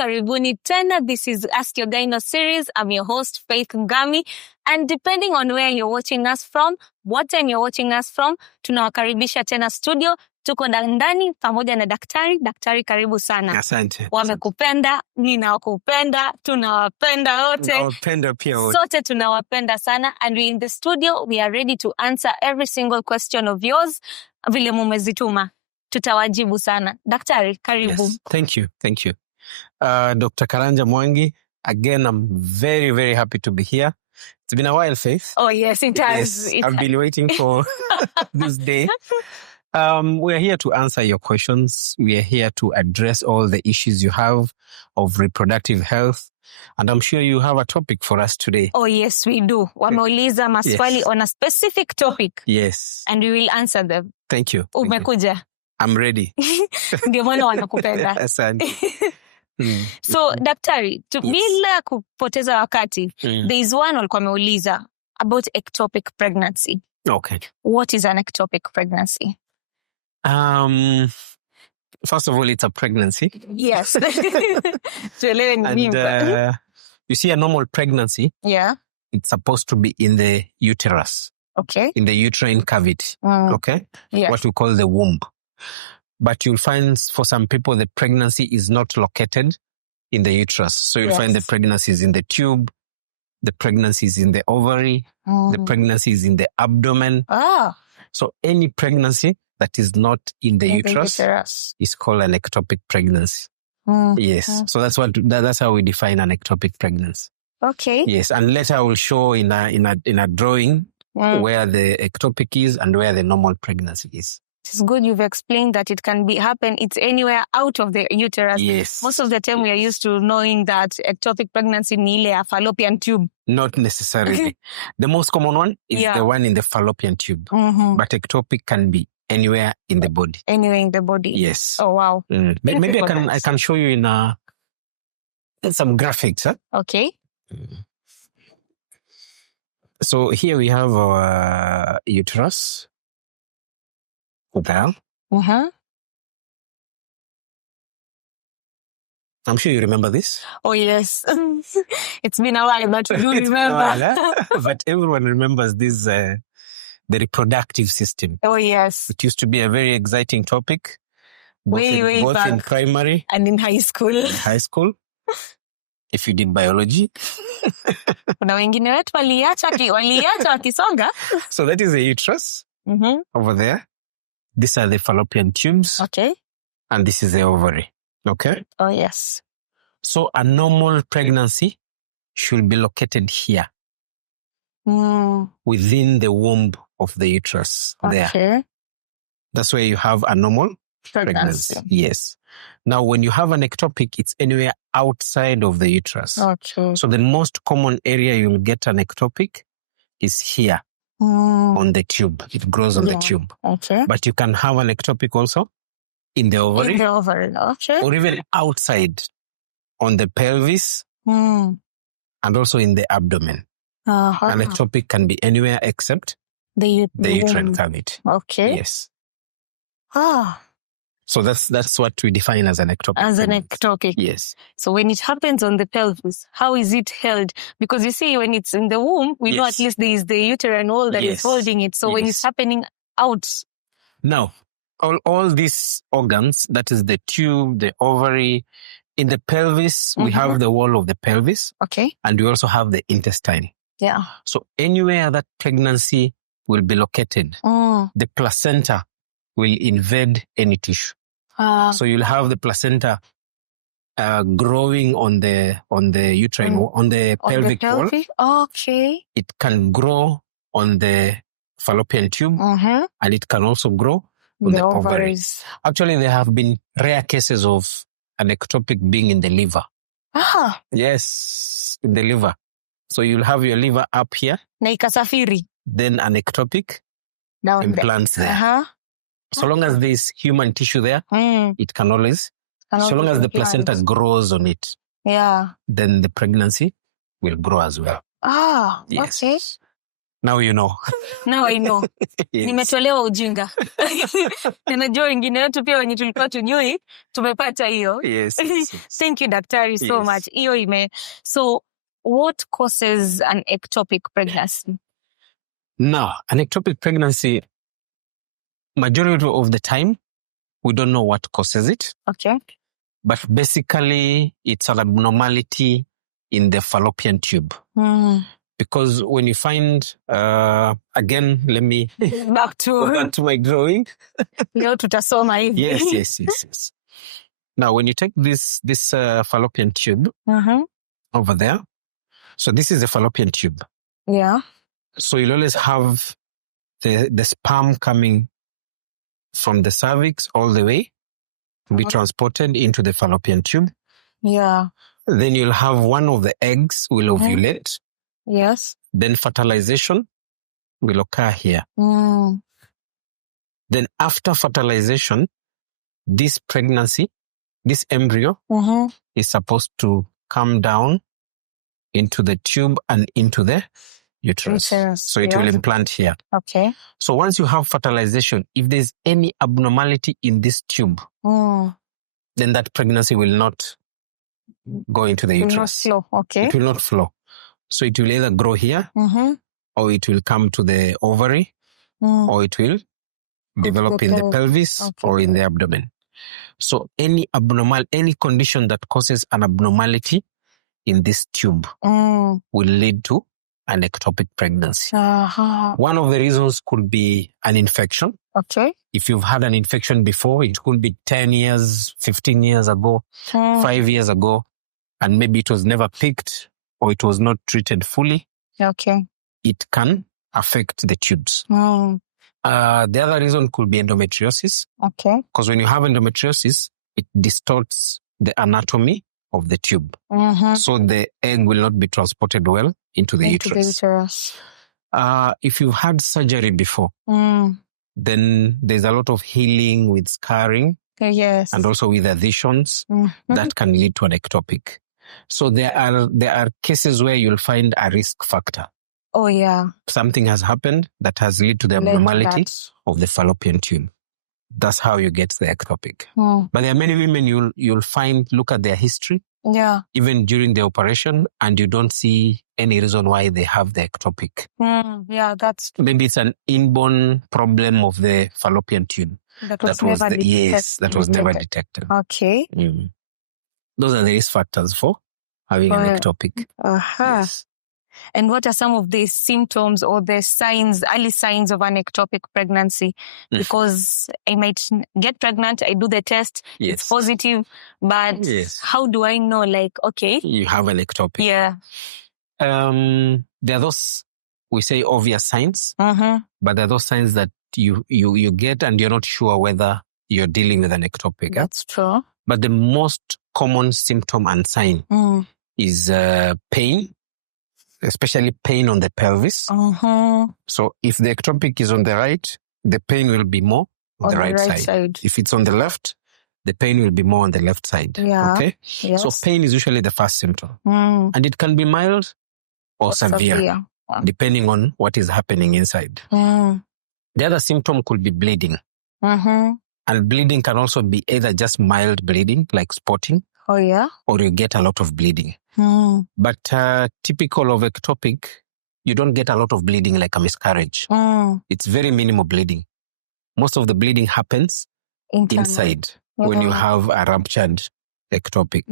karibuni tena. This is Ask Your Gyno series. I'm your host, Faith Ngami. And depending on where you're watching us from, what time you're watching us from, tunawakaribisha tena studio. Tuko ndani pamoja na daktari. Daktari, karibu sana. Asante. Wamekupenda, ninawakupenda, tunawapenda wote. Tunawapenda pia wote. Sote tunawapenda sana. And we in the studio, we are ready to answer every single question of yours. Vile mumezituma. Tutawajibu sana. Daktari, karibu. Yes, thank you. Dr. Karanja Mwangi, again, I'm very, very happy to be here. It's been a while, Faith. Oh, yes, it has. Yes, I've been waiting for this day. We are here to answer your questions. We are here to address all the issues you have of reproductive health. And I'm sure you have a topic for us today. Oh, yes, we do. Wameuliza maswali on a specific topic. Yes. And we will answer them. Thank you. Umekuja. I'm ready. Ndio maana wanakupenda. Asante. So, daktari, bila kupoteza wakati, there is one walikuwa wameuliza about ectopic pregnancy. Okay. What is an ectopic pregnancy? First of all, it's a pregnancy. Yes. Tuelewe ni nini. And you see, a normal pregnancy, yeah. It's supposed to be in the uterus. Okay. In the uterine cavity. Okay? Yeah. What we call the womb. But you'll find for some people the pregnancy is not located in the uterus. So you'll find the pregnancy is in the tube, the pregnancy is in the ovary, the pregnancy is in the abdomen. So any pregnancy that is not in the uterus is called an ectopic pregnancy. Yes. So that's how we define an ectopic pregnancy. Okay. Yes. And later I will show in a drawing where the ectopic is and where the normal pregnancy is. It's good you've explained that it can happen. It's anywhere out of the uterus. Yes. Most of the time we are used to knowing that ectopic pregnancy ni ile ya fallopian tube. Not necessarily. The most common one is the one in the fallopian tube. But ectopic can be anywhere in the body. Anywhere in the body. Yes. Oh, wow. Maybe I can show you in some graphics. Huh? Okay. So here we have our uterus. Okay. I'm sure you remember this. Oh, yes. It's been a while, but you do remember. But everyone remembers this, the reproductive system. Oh, yes. It used to be a very exciting topic. Both in primary. And in high school. If you did biology. Kuna wengine wetu waliacha wakisonga. So that is the uterus over there. These are the fallopian tubes. Okay. And this is the ovary. Okay? Oh, yes. So a normal pregnancy should be located here. Within the womb of the uterus. Okay. There. That's where you have a normal pregnancy. Yes. Now, when you have an ectopic, it's anywhere outside of the uterus. Okay. So the most common area you'll get an ectopic is here. On the tube. It grows on the tube. Okay. But you can have an ectopic also in the ovary. In the ovary, okay. Or even outside on the pelvis and also in the abdomen. An ectopic can be anywhere except the uterine cavity. Okay. Yes. So that's what we define as an ectopic. As an ectopic. Yes. So when it happens on the pelvis, how is it held? Because you see, when it's in the womb, we know at least there is the uterine wall that is holding it. So when it's happening out. Now, all these organs, that is the tube, the ovary, in the pelvis, we have the wall of the pelvis. Okay. And we also have the intestine. Yeah. So anywhere that pregnancy will be located, the placenta will invade any tissue. So you'll have the placenta growing on the uterine, on the pelvic wall. Okay. It can grow on the fallopian tube, and it can also grow on the ovaries. Actually, there have been rare cases of an ectopic being in the liver. Yes, in the liver. So you'll have your liver up here. Na ikasafiri. Then an ectopic implants there. there. So long as there's human tissue there, it can always, so long as the placenta grows on it, then the pregnancy will grow as well. Yes. Okay. Now you know. Now I know. Yes. Nimetolewa ujinga. Ninajua wengine wetu pia wenye tulikuwa tujui, tumepata hiyo. Yes. Thank you, Daktari, so much. So, what causes an ectopic pregnancy? Now, an ectopic pregnancy, majority of the time, we don't know what causes it. Okay. But basically, it's an abnormality in the fallopian tube. Because when you find, again, let me back to my drawing. Leo tutasoma hivi. Yes. Now, when you take this fallopian tube over there, so this is the fallopian tube. Yeah. So you'll always have the sperm coming from the cervix all the way to be transported into the fallopian tube. Yeah. Then you'll have one of the eggs will ovulate. Yes. Then fertilization will occur here. Then after fertilization, this pregnancy, this embryo is supposed to come down into the tube and into the uterus. So it will implant here. Okay. So once you have fertilization, if there's any abnormality in this tube, then that pregnancy will not go into the uterus. It will not flow. Okay. It will not flow. So it will either grow here, or it will come to the ovary, or it will develop in the pelvis or in the abdomen. So any condition that causes an abnormality in this tube will lead to an ectopic pregnancy. One of the reasons could be an infection. Okay. If you've had an infection before, it could be 10 years, 15 years ago, 5 years ago, and maybe it was never picked or it was not treated fully. Okay. It can affect the tubes. The other reason could be endometriosis. Okay. Because when you have endometriosis, it distorts the anatomy of the tube. So the egg will not be transported well into the uterus. If you've had surgery before, then there's a lot of healing with scarring. Yes. And also with adhesions that can lead to an ectopic. So there are cases where you'll find a risk factor. Oh, yeah. Something has happened that has led to the abnormality of the fallopian tube. That's how you get the ectopic. But there are many women you'll find, look at their history, even during the operation, and you don't see any reason why they have the ectopic. Yeah, that's true. Maybe it's an inborn problem of the fallopian tube. That was never detected. Okay. Those are the risk factors for having an ectopic. Yes. And what are some of the symptoms or the signs, early signs of an ectopic pregnancy? Because I might get pregnant, I do the test, it's positive, but how do I know, okay, you have an ectopic? Yeah. There are those, we say, obvious signs, but there are those signs that you get and you're not sure whether you're dealing with an ectopic. That's true. But the most common symptom and sign is pain, especially pain on the pelvis. So if the ectopic is on the right, the pain will be more on the right side. If it's on the left, the pain will be more on the left side. Yeah. Okay? Yes. So pain is usually the first symptom. And it can be mild or severe. Depending on what is happening inside. The other symptom could be bleeding. And bleeding can also be either just mild bleeding, like spotting. Oh, yeah? Or you get a lot of bleeding. But typical of ectopic, you don't get a lot of bleeding like a miscarriage. It's very minimal bleeding. Most of the bleeding happens inside when you have a ruptured ectopic.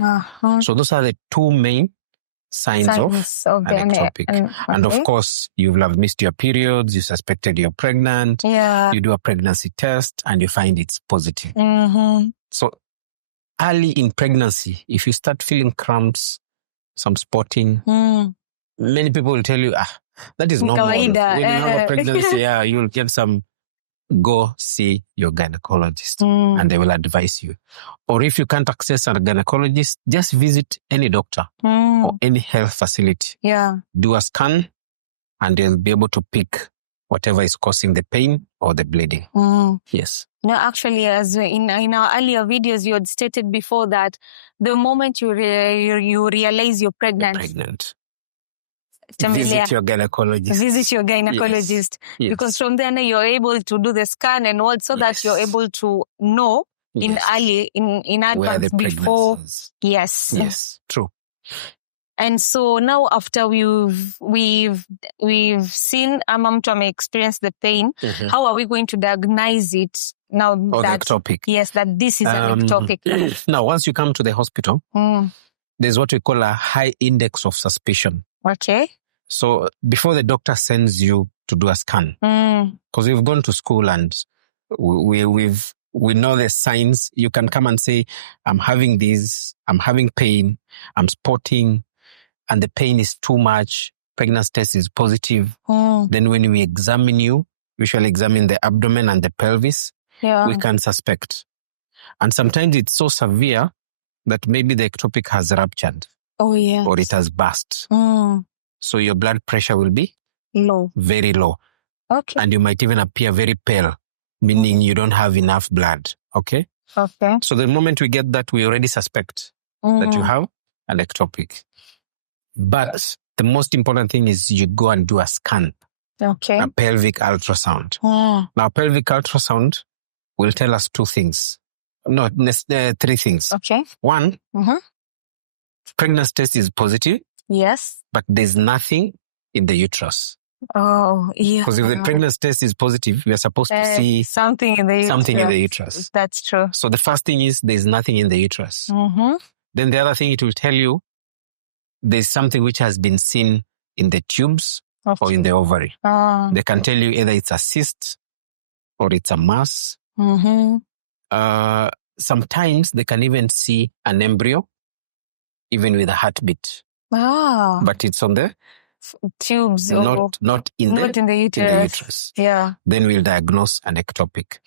So those are the two main signs of an ectopic. And of course, you'll have missed your periods, you suspected you're pregnant, you do a pregnancy test, and you find it's positive. So early in pregnancy, if you start feeling cramps, some spotting, many people will tell you, that is normal. When you have a pregnancy, you'll get some, go see your gynecologist and they will advise you. Or if you can't access a gynecologist, just visit any doctor or any health facility. Do a scan and they'll be able to pick whatever is causing the pain or the bleeding. Yes. No, actually, as in our earlier videos, you had stated before that the moment you realize you're pregnant, visit your gynecologist. Visit your gynecologist. Yes. Because from there you're able to do the scan and all, so that you're able to know in advance before. Yes, true. And so now after we've seen mtu ame experience the pain, how are we going to diagnose it now? That ectopic. Yes, that this is an ectopic. Now, once you come to the hospital, there's what we call a high index of suspicion. Okay. So before the doctor sends you to do a scan, because we've gone to school and we know the signs. You can come and say, I'm having this, I'm having pain, I'm spotting, and the pain is too much, pregnancy test is positive. Then when we examine you, we shall examine the abdomen and the pelvis, we can suspect. And sometimes it's so severe that maybe the ectopic has ruptured. Oh, yeah. Or it has burst. So your blood pressure will be low. Very low. Okay. And you might even appear very pale, meaning you don't have enough blood. Okay? Okay. So the moment we get that, we already suspect that you have an ectopic. But the most important thing is you go and do a scan. Okay. A pelvic ultrasound. Now, pelvic ultrasound will tell us two things. No, three things. Okay. One, pregnancy test is positive. Yes. But there's nothing in the uterus. Oh, yeah. Because if the pregnancy test is positive, we are supposed to see something in the uterus. That's true. So the first thing is there's nothing in the uterus. Then the other thing, it will tell you there's something which has been seen in the tubes or in the ovary. They can tell you either it's a cyst or it's a mass. Sometimes they can even see an embryo, even with a heartbeat. But it's on the tubes, not in the uterus. Yeah. Then we'll diagnose an ectopic.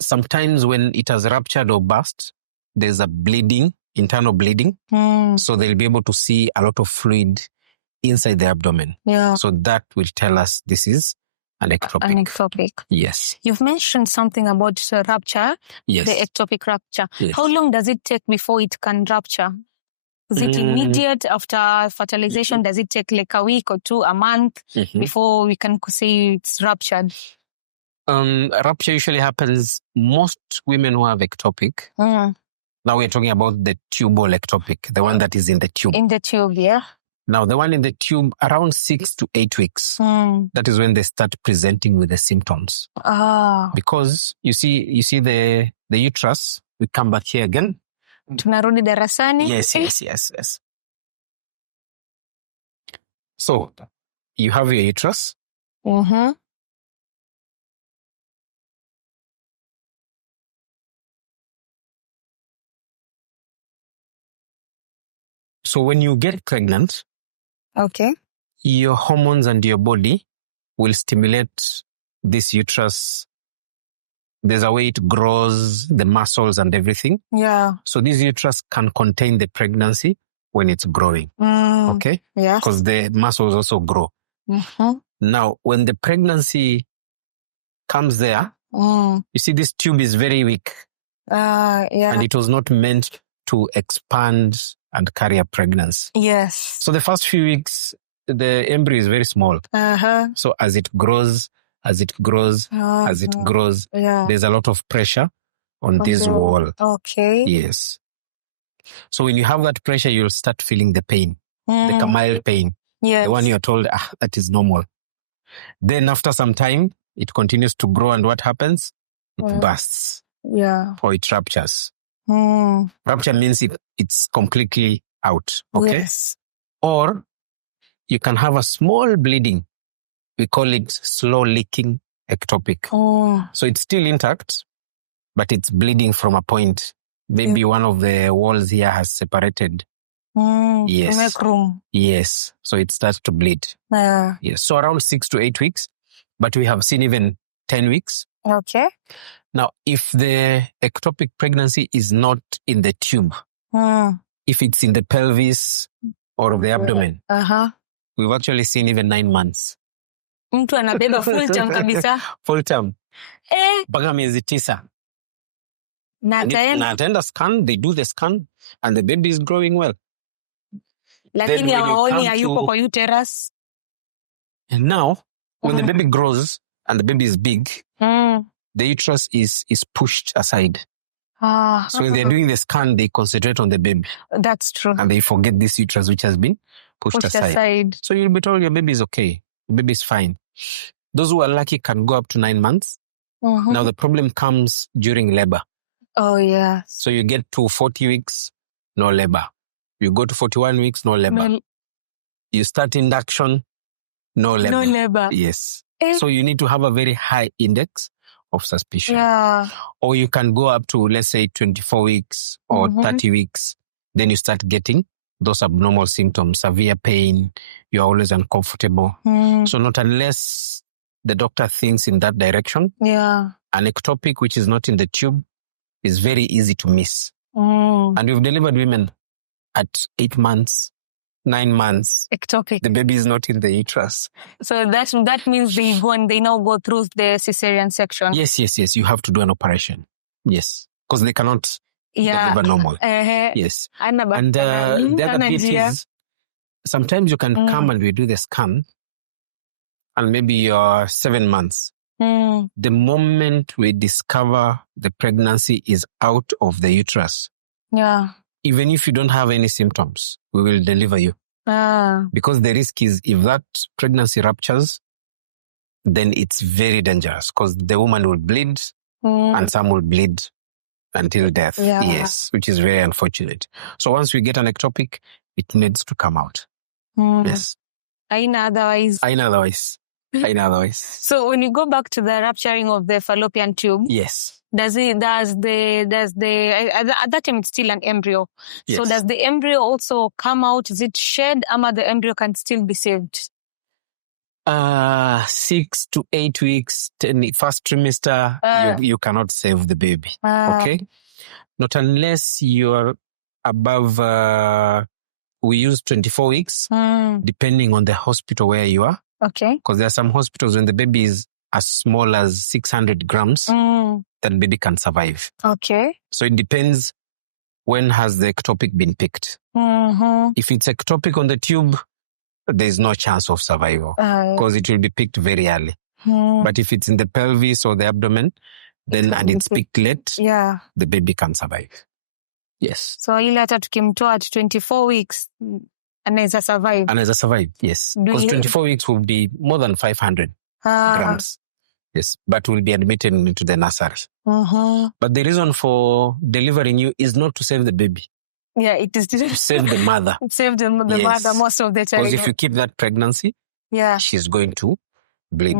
Sometimes when it has ruptured or burst, there's a bleeding, internal bleeding. So they'll be able to see a lot of fluid inside the abdomen. Yeah. So that will tell us this is an ectopic. An ectopic. Yes. You've mentioned something about rupture. Yes. The ectopic rupture. Yes. How long does it take before it can rupture? Is it immediate after fertilization? Does it take like a week or two, a month before we can say it's ruptured? Rupture usually happens, most women who have ectopic. Now we're talking about the tubal ectopic, the one that is in the tube. In the tube, yeah. Now the one in the tube, around 6 to 8 weeks. That is when they start presenting with the symptoms. Because you see the uterus, we come back here again. Tunarudi darasani. Yes. So, you have your uterus. So when you get pregnant, your hormones and your body will stimulate this uterus. There's a way it grows, the muscles and everything. Yeah. So this uterus can contain the pregnancy when it's growing. Okay? Yes. Because the muscles also grow. Now, when the pregnancy comes there, you see this tube is very weak. And it was not meant to expand and carry a pregnancy. Yes. So the first few weeks, the embryo is very small. So as it grows, there's a lot of pressure on this wall. Okay. Yes. So when you have that pressure, you'll start feeling the pain, the mild pain. Yes. The one you're told, that is normal. Then after some time, it continues to grow, and what happens? It bursts. Yeah. Or it ruptures. Rupture means it's completely out. Okay. Yes. Or you can have a small bleeding. We call it slow leaking ectopic. So it's still intact, but it's bleeding from a point. Maybe one of the walls here has separated. Yes. Make room. Yes. So it starts to bleed. Yes. So around 6 to 8 weeks, but we have seen even 10 weeks. Okay. Now, if the ectopic pregnancy is not in the tube, if it's in the pelvis or the abdomen, we've actually seen even 9 months. Mtu anabeba full term kabisa. Full term. Mpaka miezi 9. Na ataenda scan, they do the scan, and the baby is growing well. Lakini when you hawaoni come hayuko to- kwa uterus. And now, when the baby grows and the baby is big, Mm. the uterus is pushed aside. Ah, So when they're doing the scan, they concentrate on the baby that's true. and they forget this uterus which has been pushed aside. So you'll be told your baby is okay. The baby is fine. Those who are lucky can go up to 9 months. Mhm. Now the problem comes during labor. Oh, yes. So you get to 40 weeks, no labor. You go to 41 weeks, no labor. No, You start induction, no labor. no labor. Yes. Eh. So you need to have a very high index of suspicion. Yeah. Or you can go up to, let's say, 24 weeks or 30 weeks. Then you start getting those abnormal symptoms, severe pain. You're always uncomfortable. So not unless the doctor thinks in that direction. Yeah. An ectopic, which is not in the tube, is very easy to miss. Mm. And we've delivered women at 8 months, 9 months. Ectopic. The baby is not in the uterus. So that means they now go through the cesarean section. Yes. You have to do an operation. Yes. Because they cannot deliver normal. Yes. And the other bit is, sometimes you can come and we do the scan and maybe you're 7 months. The moment we discover the pregnancy is out of the uterus, even if you don't have any symptoms, we will deliver you. Because the risk is if that pregnancy ruptures, then it's very dangerous because the woman will bleed and some will bleed until death. Yes, which is very unfortunate. So once we get an ectopic, it needs to come out. Yes. Aina otherwise. So when you go back to the rupturing of the fallopian tube, yes, at that time it's still an embryo. Yes. So does the embryo also come out? Is it shed? Or the embryo can still be saved? 6 to 8 weeks, first trimester, you cannot save the baby. Okay, not unless you're above. We use 24 weeks, depending on the hospital where you are. Okay. Because there are some hospitals when the baby is as small as 600 grams, that baby can survive. Okay. So it depends when has the ectopic been picked. If it's ectopic on the tube, there's no chance of survival because it will be picked very early. But if it's in the pelvis or the abdomen, and it's picked late, the baby can survive. Yes. So ile hata tukimtoa at 24 weeks, anaweza survive. Yes. Because 24 weeks will be more than 500 grams. Yes. But will be admitted into the nursery. But the reason for delivering you is not to save the baby. Yeah, it is to save the mother. Save the mother most of the time. Because if you keep that pregnancy, she's going to bleed.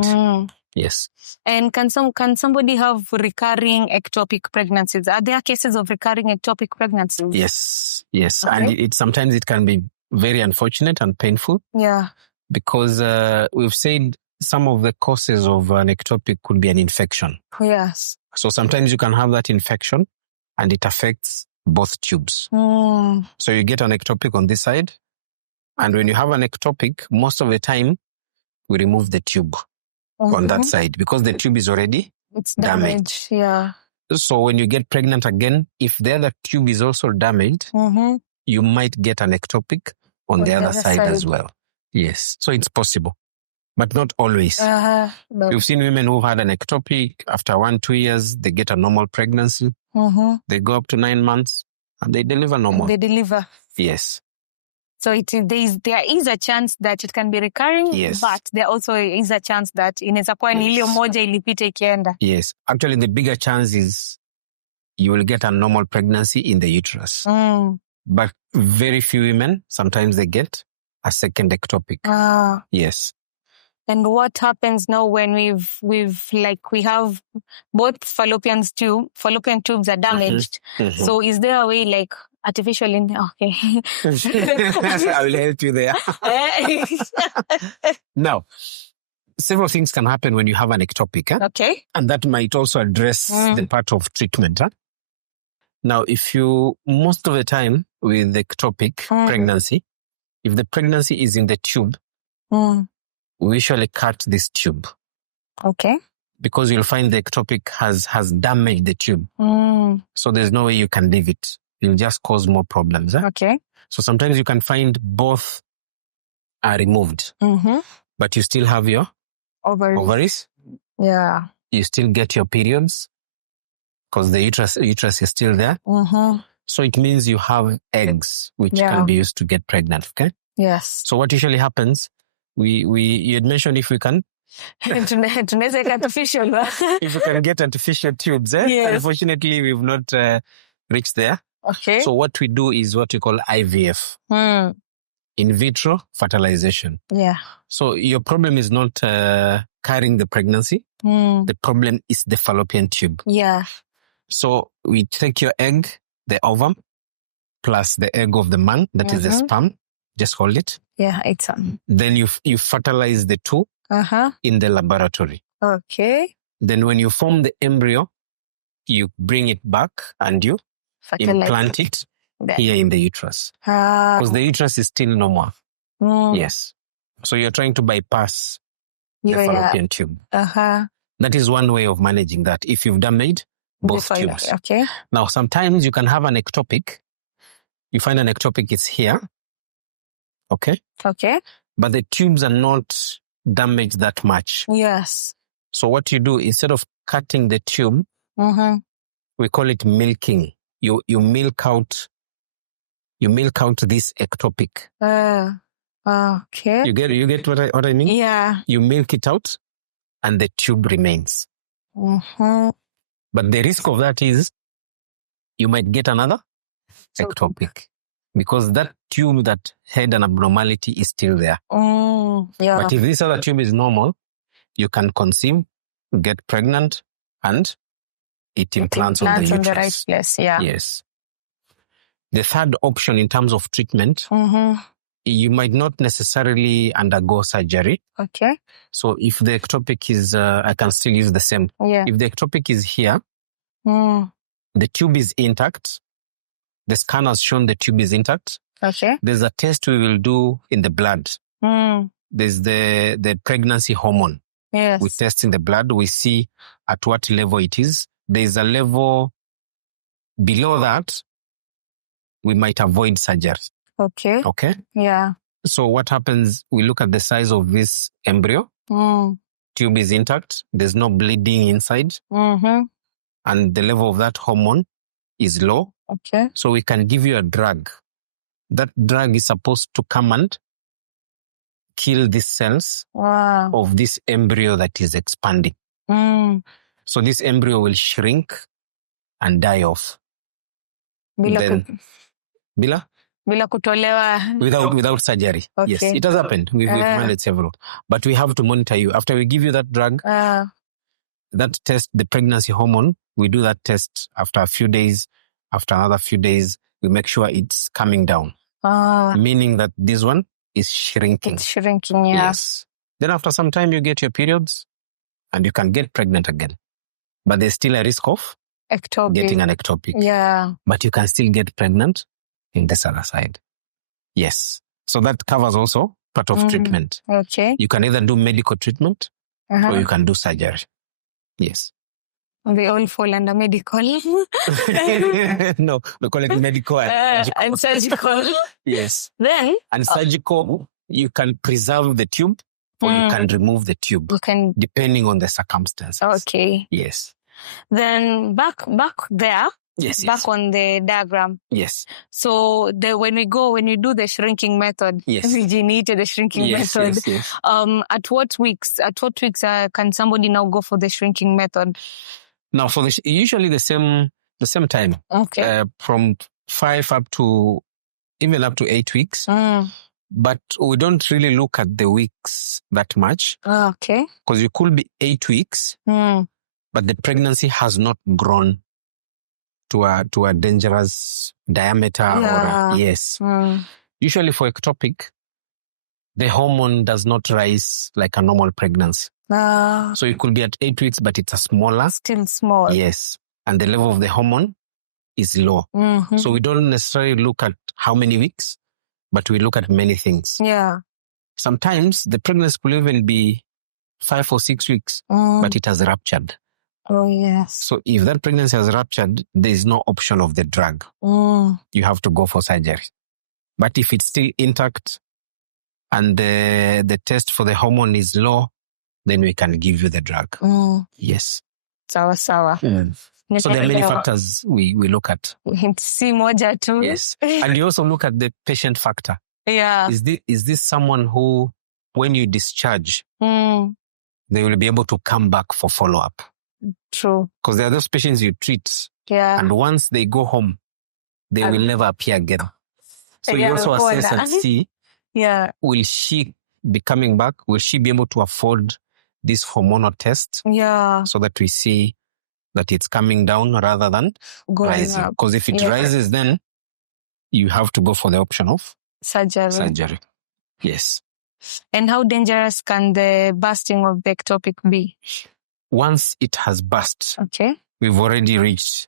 Yes. And can somebody have recurring ectopic pregnancies? Are there cases of recurring ectopic pregnancies? Yes. Okay. And sometimes it can be very unfortunate and painful. Yeah. Because we've said some of the causes of an ectopic could be an infection. Yes. So sometimes you can have that infection and it affects both tubes. So you get an ectopic on this side. And when you have an ectopic, most of the time, we remove the tube on that side because the tube is already damaged. Yeah. So when you get pregnant again, if the other tube is also damaged, you might get an ectopic on the other side as well. Yes. So it's possible, but not always. You've seen women who've had an ectopic. After 1-2 years, they get a normal pregnancy. They go up to 9 months and they deliver normal. Yes. So there is a chance that it can be recurring, but there also is a chance that inaweza kuwa ni ile moja ilipita ikienda. Yes. Actually, the bigger chance is you will get a normal pregnancy in the uterus. But very few women, sometimes they get a second ectopic. Yes. And what happens now when we have both fallopian tubes are damaged. So is there a way artificial okay. I will help you there. Now, several things can happen when you have an ectopic. Okay. And that might also address the part of treatment. Now, most of the time with the ectopic pregnancy, if the pregnancy is in the tube, we usually cut this tube. Okay. Because you'll find the ectopic has damaged the tube. So there's no way you can leave it. will just cause more problems. Okay. So sometimes you can find both are removed, but you still have your ovaries. Yeah. You still get your periods because the uterus is still there. So it means you have eggs which can be used to get pregnant. Okay. Yes. So what usually happens, you had mentioned if we can artificial. if we can get artificial tubes. Yes. Unfortunately, we've not reached there. Okay. So what we do is what we call IVF. In vitro fertilization. Yeah. So your problem is not carrying the pregnancy. The problem is the fallopian tube. Yeah. So we take your egg, the ovum, plus the egg of the man, that is the sperm. Just hold it. Yeah, it's Then you fertilize the two in the laboratory. Okay. Then when you form the embryo, you bring it back and you implant it here in the uterus. Because the uterus is still normal. Yes. So you're trying to bypass the fallopian tube. That is one way of managing that if you've damaged both tubes. Okay. Now, sometimes you can have an ectopic. You find an ectopic, it's here. Okay? Okay. But the tubes are not damaged that much. Yes. So what you do, instead of cutting the tube, we call it milking. You milk out this ectopic. Okay. You get what I mean? Yeah. You milk it out and the tube remains. But the risk of that is you might get another ectopic because that tube that had an abnormality is still there. Yeah. But if this other tube is normal, you can conceive, get pregnant, and it implants on the uterus. On the right place, yeah. Yes. The third option in terms of treatment, you might not necessarily undergo surgery. Okay. So if the ectopic is, I can still use the same. Yeah. If the ectopic is here, the tube is intact. The scan has shown the tube is intact. Okay. There's a test we will do in the blood. There's the pregnancy hormone. Yes. We test in the blood. We see at what level it is. There's a level below that. We might avoid surgery. Okay. Okay. Yeah. So what happens? We look at the size of this embryo. Tube is intact. There's no bleeding inside. And the level of that hormone is low. Okay. So we can give you a drug. That drug is supposed to come and kill these cells of this embryo that is expanding. So this embryo will shrink and die off. Bila kutolewa. Without surgery. Okay. Yes, it has happened. We've managed several. But we have to monitor you. After we give you that drug, that test, the pregnancy hormone, we do that test after a few days. After another few days, we make sure it's coming down. Meaning that this one is shrinking. It's shrinking, yeah. Yes. Then after some time, you get your periods and you can get pregnant again. But there's still a risk of getting an ectopic. Yeah. But you can still get pregnant in this other side. Yes. So that covers also part of treatment. Okay. You can either do medical treatment or you can do surgery. Yes. They all fall under medical. No, we call it medical and surgical. Yes. Then? And surgical, you can preserve the tube or you can remove the tube. Depending on the circumstances. Okay. Yes. Then back there. Yes. Back on the diagram. Yes. So when you do the shrinking method, we generated the shrinking method. Yes. At what weeks can somebody now go for the shrinking method? Now for usually the same time. Okay. From 5 up to 8 weeks. But we don't really look at the weeks that much. Okay. Because you could be 8 weeks, but the pregnancy has not grown to a dangerous diameter yes. Usually for ectopic, the hormone does not rise like a normal pregnancy. So it could be at 8 weeks, but it's a smaller. Still small. Yes. And the level of the hormone is low. So we don't necessarily look at how many weeks, but we look at many things. Yeah. Sometimes the pregnancy will even be 5 or 6 weeks, but it has ruptured. Oh, yes. So if that pregnancy has ruptured, there is no option of the drug. You have to go for surgery. But if it's still intact and the test for the hormone is low, then we can give you the drug. Yes. Sawa. So there are many factors we look at. Si moja tu. Yes. And you also look at the patient factor. Yeah. Is this someone who, when you discharge, they will be able to come back for follow-up? True. Because there are those patients you treat. Yeah. And once they go home, they will never appear again. So you also assess and see, will she be coming back? Will she be able to afford this hormonal test? Yeah. So that we see that it's coming down rather than rising. Because if it rises, then you have to go for the option of surgery. Yes. And how dangerous can the bursting of the ectopic be? Once it has burst, okay, we've already reached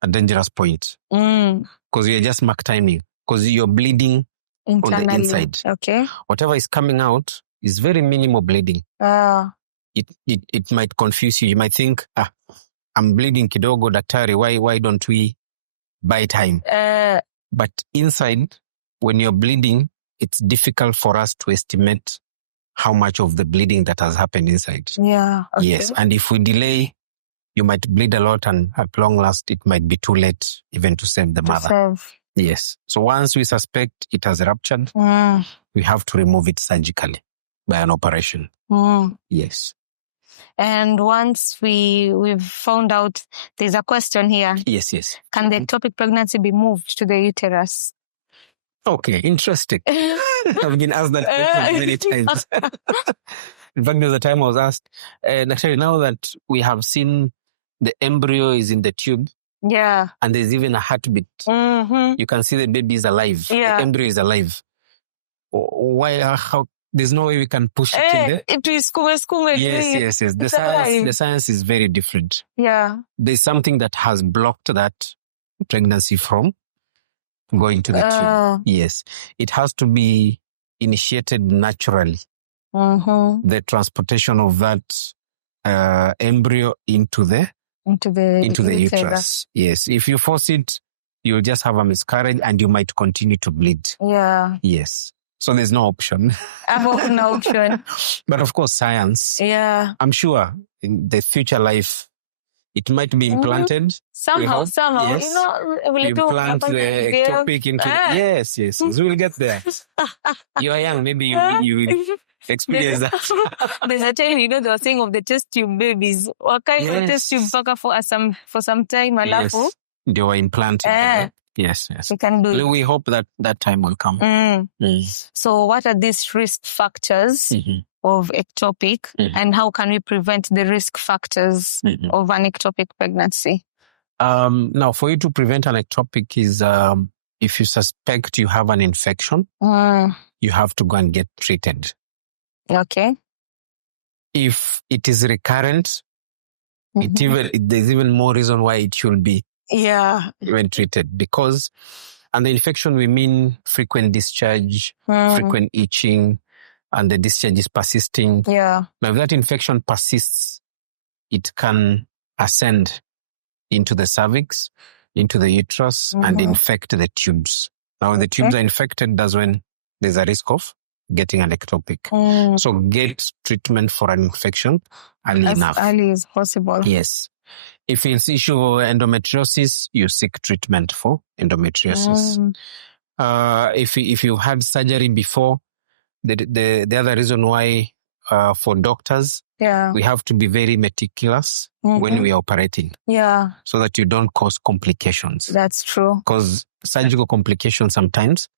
a dangerous point. Because you're just mark timing. Because you're bleeding internally, on the inside. Okay. Whatever is coming out is very minimal bleeding. It might confuse you. You might think, I'm bleeding kidogo, daktari. Why don't we buy time? But inside, when you're bleeding, it's difficult for us to estimate how much of the bleeding that has happened inside. Yeah. Okay. Yes. And if we delay, you might bleed a lot, and at long last, it might be too late even to save the mother. Yes. So once we suspect it has ruptured, we have to remove it surgically by an operation. Yes. And once we've found out, there's a question here. Yes. Can the ectopic pregnancy be moved to the uterus? Okay, interesting. I've been asked that question many times. In fact, there's a time I was asked, actually, now that we have seen the embryo is in the tube, and there's even a heartbeat, you can see the baby is alive. The embryo is alive. Why? How? There's no way we can push it in there. It is skume. Yes. The science is very different. Yeah. There's something that has blocked that pregnancy from going to the tube. Yes. It has to be initiated naturally. The transportation of that embryo into the uterus. Yes. If you force it, you'll just have a miscarriage and you might continue to bleed. Yeah. Yes. So there's no option. No option. But of course, science. Yeah. I'm sure in the future life, it might be implanted. Somehow. Yes. You know, we implant the ectopic into... Yes. We will get there. You are young. Maybe you will experience that. There's a time, they were saying of the test tube babies. What kind of test tube for some time? Yes. They were implanted. Yes. We can do it. We hope that time will come. So what are these risk factors of ectopic and how can we prevent the risk factors of an ectopic pregnancy? Now, for you to prevent an ectopic is if you suspect you have an infection, you have to go and get treated. Okay. If it is recurrent, there's even more reason why it should be when treated, because and the infection we mean frequent discharge, frequent itching, and the discharge is persisting. Yeah. Now, if that infection persists, it can ascend into the cervix, into the uterus, and infect the tubes. Now, when the tubes are infected, that's when there's a risk of getting an ectopic. So get treatment for an infection early enough. As early as possible. Yes. If it's issue of endometriosis, you seek treatment for endometriosis. If you had surgery before, the other reason why for doctors, we have to be very meticulous when we are operating. Yeah. So that you don't cause complications. That's true. Because surgical complications sometimes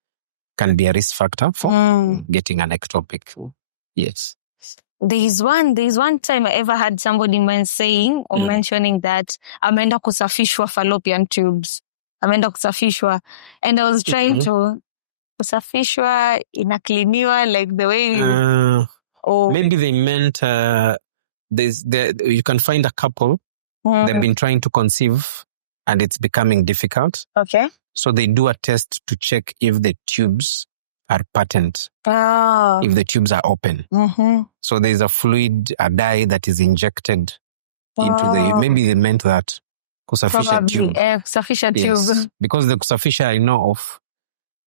can be a risk factor for getting an ectopic. Yes. There's one time I ever had somebody saying or mentioning that ameenda kusafishwa fallopian tubes. Ameenda kusafishwa. And I was trying to kusafishwa, inakliniwa, like the way... Maybe they meant you can find a couple, they've been trying to conceive and it's becoming difficult. Okay. So they do a test to check if the tubes are patent, if the tubes are open. So there's a fluid, a dye that is injected into the, maybe they meant that kusafisha tube. Kusafisha Yes, tube. because the kusafisha I know of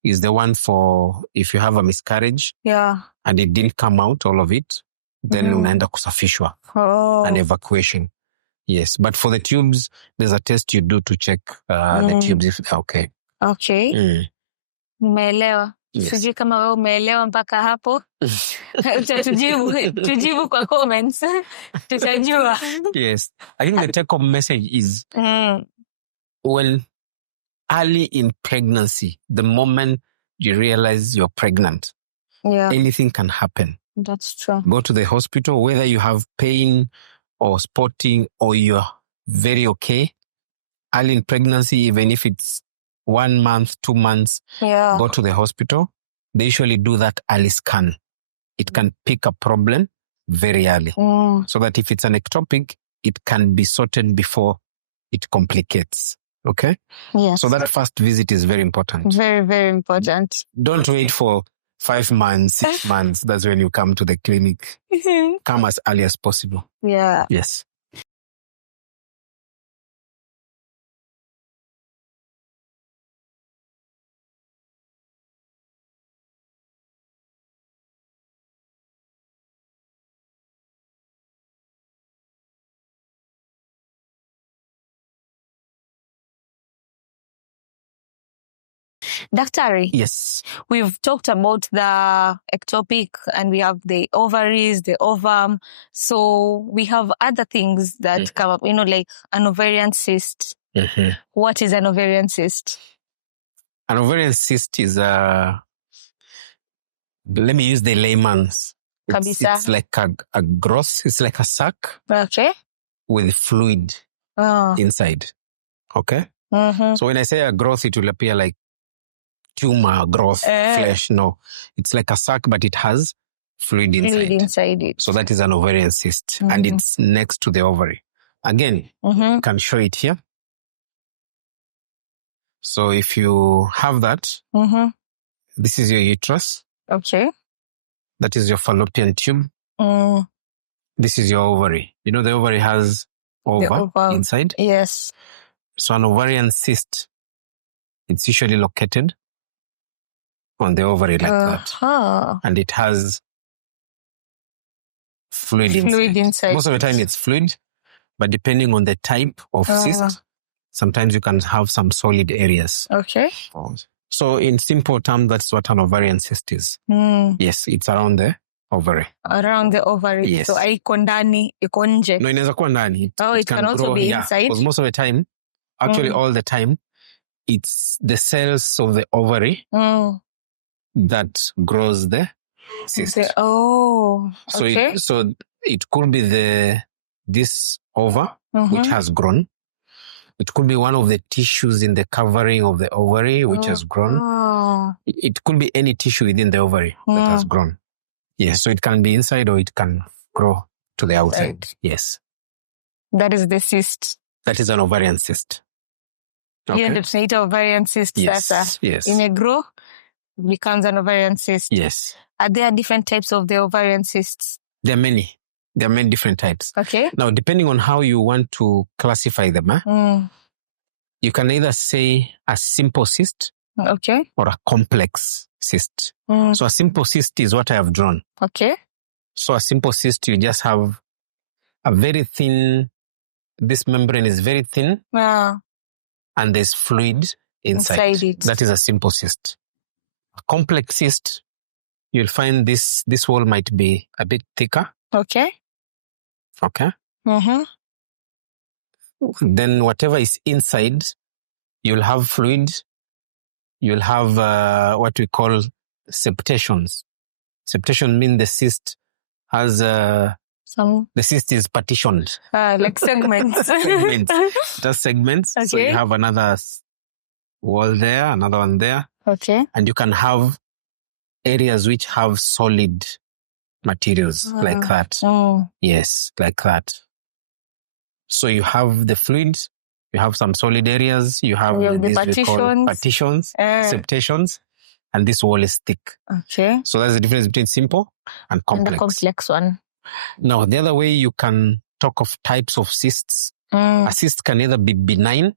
is the one for if you have a miscarriage and it didn't come out, all of it, then unaenda kusafishwa, an evacuation. Yes, but for the tubes, there's a test you do to check the tubes if they're okay. Okay. Umeelewa. Yes. Sijui kama wewe umeelewa mpaka hapo. Tujibu kwa comments. Tutajua. Yes. I think the take-home message is when early in pregnancy, the moment you realize you're pregnant, anything can happen. That's true. Go to the hospital, whether you have pain or spotting or you're very okay. Early in pregnancy, even if it's 1 month, 2 months, go to the hospital. They usually do that early scan. It can pick a problem very early. So that if it's an ectopic, it can be sorted before it complicates. Okay? Yes. So that first visit is very important. Very, very important. Don't wait for 5 months, 6 months. That's when you come to the clinic. Come as early as possible. Yeah. Yes. Daktari. Yes. We've talked about the ectopic and we have the ovaries, the ovum. So we have other things that come up, like an ovarian cyst. What is an ovarian cyst? An ovarian cyst is let me use the layman's. It's like a growth. It's like a sac. Okay. With fluid inside. Okay? So when I say a growth, it will appear like tumor, growth, flesh. No. It's like a sac, but it has fluid inside it. So that is an ovarian cyst. And it's next to the ovary. Again, I can show it here. So if you have that, this is your uterus. Okay. That is your fallopian tube. This is your ovary. You know the ovary has ova inside? Yes. So an ovarian cyst, it's usually located on the ovary like that. And it has fluid inside. Most of the time it's fluid, but depending on the type of cyst, sometimes you can have some solid areas. Okay. So in simple terms, that's what an ovarian cyst is. Yes, it's around the ovary. Around the ovary. Yes. So haiko ndani, iko nje. No, inaweza kuwa ndani. It can also be inside. Because most of the time, actually all the time, it's the cells of the ovary that grows the cyst. So it could be this ova which has grown. It could be one of the tissues in the covering of the ovary which has grown. It could be any tissue within the ovary that has grown. Yes, so it can be inside or it can grow to the outside. Yes. That is the cyst. That is an ovarian cyst. Okay. Hiyo ndio tunaita ovarian cyst sasa. Yes. Imegrow, becomes an ovarian cyst. Yes. Are there different types of the ovarian cysts? There are many. There are many different types. Okay. Now, depending on how you want to classify them, you can either say a simple cyst or a complex cyst. So a simple cyst is what I have drawn. Okay. So a simple cyst, you just have a very thin, this membrane is very thin and there's fluid inside it. That is a simple cyst. A complex cyst, you'll find this wall might be a bit thicker. Okay. Then whatever is inside, you'll have fluid. You'll have what we call septations. Septation means the cyst has the cyst is partitioned. Like segments. Just segments. Okay. So you have another wall there, another one there. Okay. And you can have areas which have solid materials like that. Yes, like that. So you have the fluid, you have some solid areas, you have the partitions, septations, and this wall is thick. Okay. So that's the difference between simple and complex. And the complex one. Now, the other way you can talk of types of cysts, a cyst can either be benign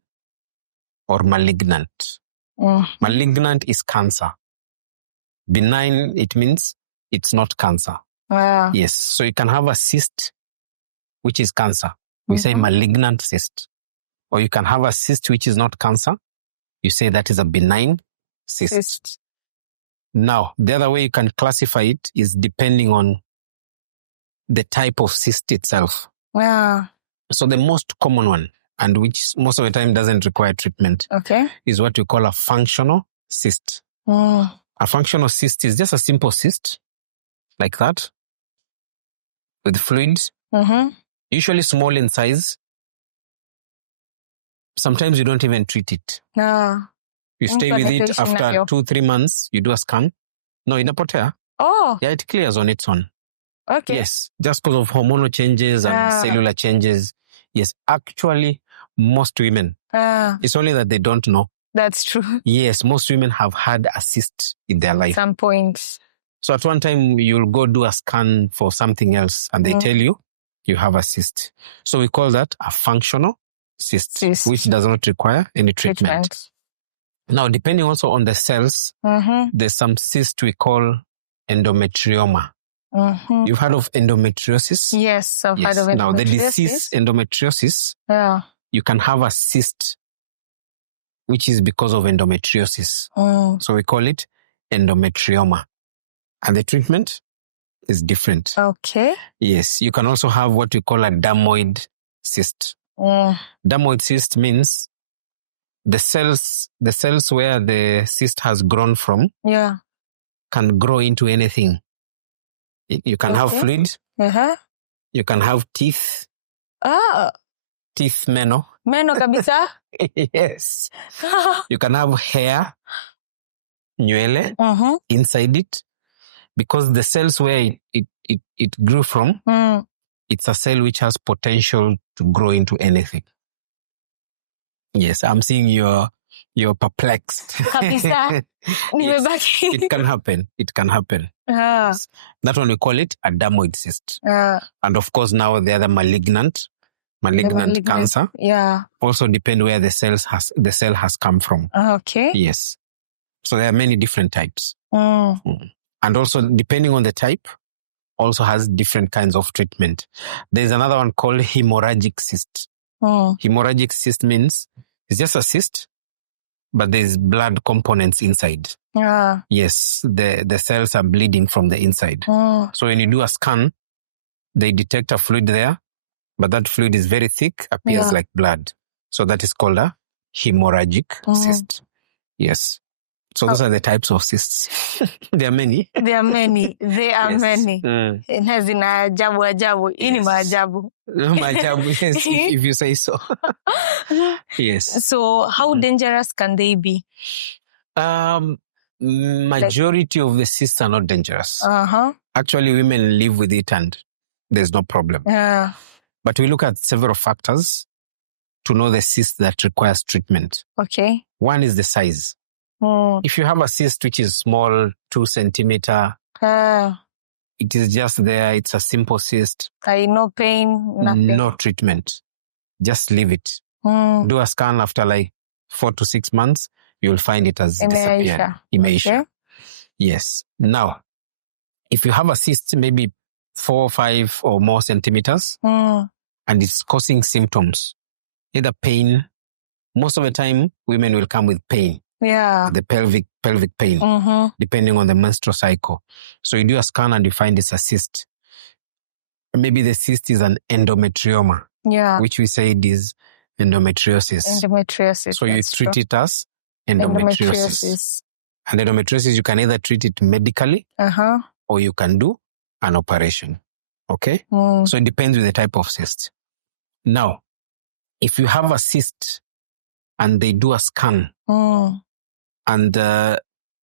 or malignant. Malignant is cancer. Benign, it means it's not cancer. Wow. Yes. So you can have a cyst, which is cancer. We say malignant cyst. Or you can have a cyst which is not cancer. You say that is a benign cyst. Now, the other way you can classify it is depending on the type of cyst itself. Yeah. So the most common one, and which most of the time doesn't require treatment, is what we call a functional cyst. A functional cyst is just a simple cyst, like that, with fluids, usually small in size. Sometimes you don't even treat it. You stay with it after 2-3 months, you do a scan. No, inapotea. Oh. Yeah, it clears on its own. Okay. Yes, just because of hormonal changes and cellular changes. Yes, actually, most women, it's only that they don't know. That's true. Yes, most women have had a cyst in their life. Some points. So at one time, you'll go do a scan for something else and they tell you have a cyst. So we call that a functional cyst, which does not require any treatment. Now, depending also on the cells, there's some cyst we call endometrioma. You've heard of endometriosis? Yes, I've heard of endometriosis. Now, the disease endometriosis, you can have a cyst which is because of endometriosis. So we call it endometrioma. And the treatment is different. Okay. Yes, you can also have what we call a dermoid cyst. Dermoid cyst means the cells where the cyst has grown from can grow into anything. You can have fluid. You can have teeth. Teeth meno. Meno kabisa? Yes. You can have hair, nywele, inside it. Because the cells where it grew from, it's a cell which has potential to grow into anything. Yes, I'm seeing you're perplexed. Kabisa. Yes, it can happen. It can happen. Yes. That one we call it a dermoid cyst. And of course now the other malignant cancer. Also depend where the cell has come from. Okay. Yes. So there are many different types. And also depending on the type, also has different kinds of treatment. There's another one called hemorrhagic cyst. Hemorrhagic cyst means it's just a cyst, but there's blood components inside. Yes, the cells are bleeding from the inside. So when you do a scan, they detect a fluid there, but that fluid is very thick, appears like blood. So that is called a hemorrhagic cyst. Yes. So those are the types of cysts. There are many. There are many. Many. Zina ajabu. Ini maajabu. Maajabu, yes, if you say so. Yes. So how dangerous can they be? Majority of the cysts are not dangerous. Actually, women live with it and there's no problem. But we look at several factors to know the cyst that requires treatment. Okay. One is the size. If you have a cyst which is small, 2 centimeter, it is just there, it's a simple cyst. No pain, nothing. No treatment. Just leave it. Do a scan after like 4 to 6 months, you'll find it has disappeared. Emacia. Okay. Yes. Now, if you have a cyst, maybe 4, 5 or more centimeters, and it's causing symptoms, either pain. Most of the time, women will come with pain. The pelvic pain, depending on the menstrual cycle. So you do a scan and you find it's a cyst. Maybe the cyst is an endometrioma, which we say it is endometriosis. So you treat it as endometriosis. And endometriosis, you can either treat it medically or you can do an operation. Okay? So it depends on the type of cyst. Now, if you have a cyst and they do a scan, and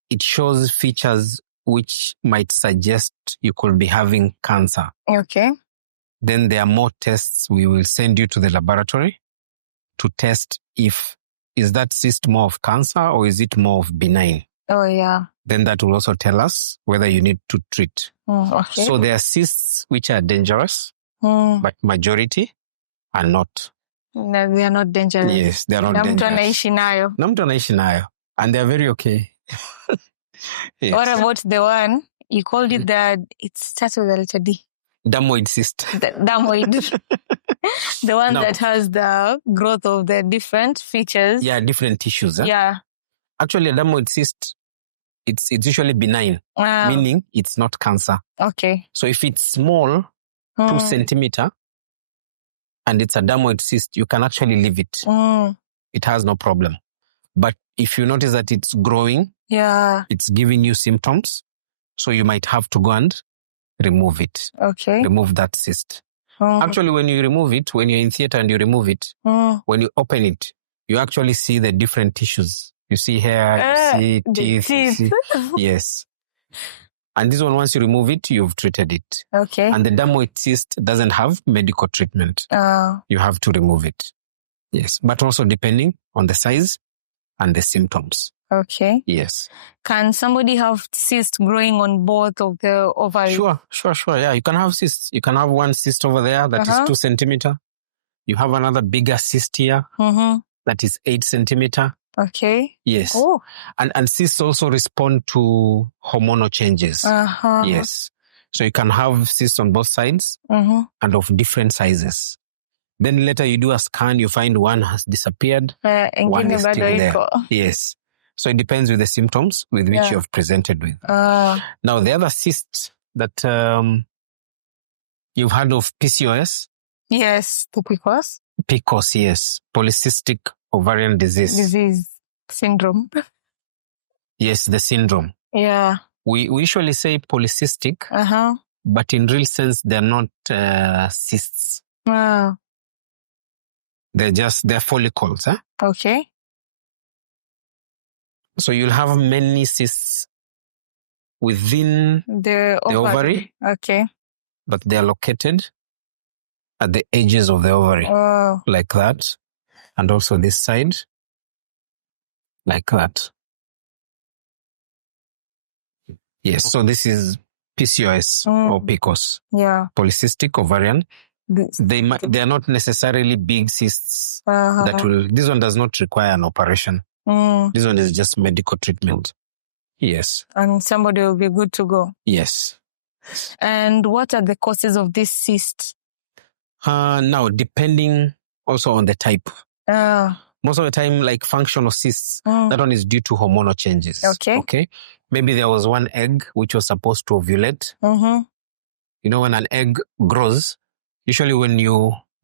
it shows features which might suggest you could be having cancer. Okay. Then there are more tests. We will send you to the laboratory to test is that cyst more of cancer or is it more of benign? Oh, yeah. Then that will also tell us whether you need to treat. Okay. So there are cysts which are dangerous but majority are not. No, they are not dangerous. Yes, they are not dangerous. Na mtu anaishi nayo. And they are very okay. Yes. What about the one, you called it it starts with a letter D. Dermoid cyst. The dermoid. The one that has the growth of the different features. Yeah, different tissues. Yeah. Actually, a dermoid cyst, it's usually benign, meaning it's not cancer. Okay. So if it's small, 2 centimeter, and it's a dermoid cyst, you can actually leave it. It has no problem. But if you notice that it's growing, it's giving you symptoms, so you might have to go and remove it. Okay. Remove that cyst. Actually, when you remove it, when you're in theater and you remove it, when you open it, you actually see the different tissues. You see hair, you see teeth. You see, yes. And this one, once you remove it, you've treated it. Okay. And the dermoid cyst doesn't have medical treatment. You have to remove it. Yes. But also depending on the size and the symptoms. Okay. Yes. Can somebody have cyst growing on both of the ovaries? Sure. Yeah, you can have cysts. You can have one cyst over there that is 2 centimeter. You have another bigger cyst here that is 8 centimeter. Okay. Yes. Oh. And cysts also respond to hormonal changes. Yes. So you can have cysts on both sides and of different sizes. Then later you do a scan, you find one has disappeared, one is still there. Yes. So it depends with the symptoms with which you have presented with. Now, the other cysts that you've heard of PCOS? Yes, PCOS. PCOS, yes. Polycystic ovarian disease. Syndrome. Yes, the syndrome. Yeah. We usually say polycystic, but in real sense, they're not cysts. They're follicles. Huh? Okay. So you'll have many cysts within the ovary. Okay. But they are located at the edges of the ovary. Like that. And also this side. Like that. Yes. So this is PCOS or PCOS. Yeah. Polycystic ovarian. They are not necessarily big cysts this one does not require an operation. This one is just medical treatment. Yes. And somebody will be good to go. Yes. And what are the causes of this cyst? Now, depending also on the type. Most of the time, like functional cysts, that one is due to hormonal changes. Okay. Maybe there was one egg which was supposed to ovulate. You know, when an egg grows, usually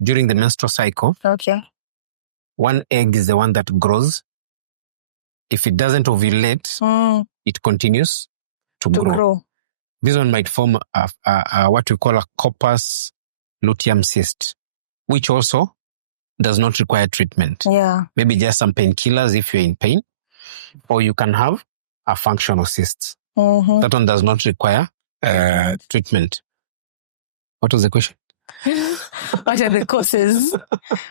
during the menstrual cycle, one egg is the one that grows. If it doesn't ovulate, it continues to grow. This one might form what we call a corpus luteum cyst, which also does not require treatment. Yeah. Maybe just some painkillers if you're in pain, or you can have a functional cyst. That one does not require treatment. What was the question? What are the causes?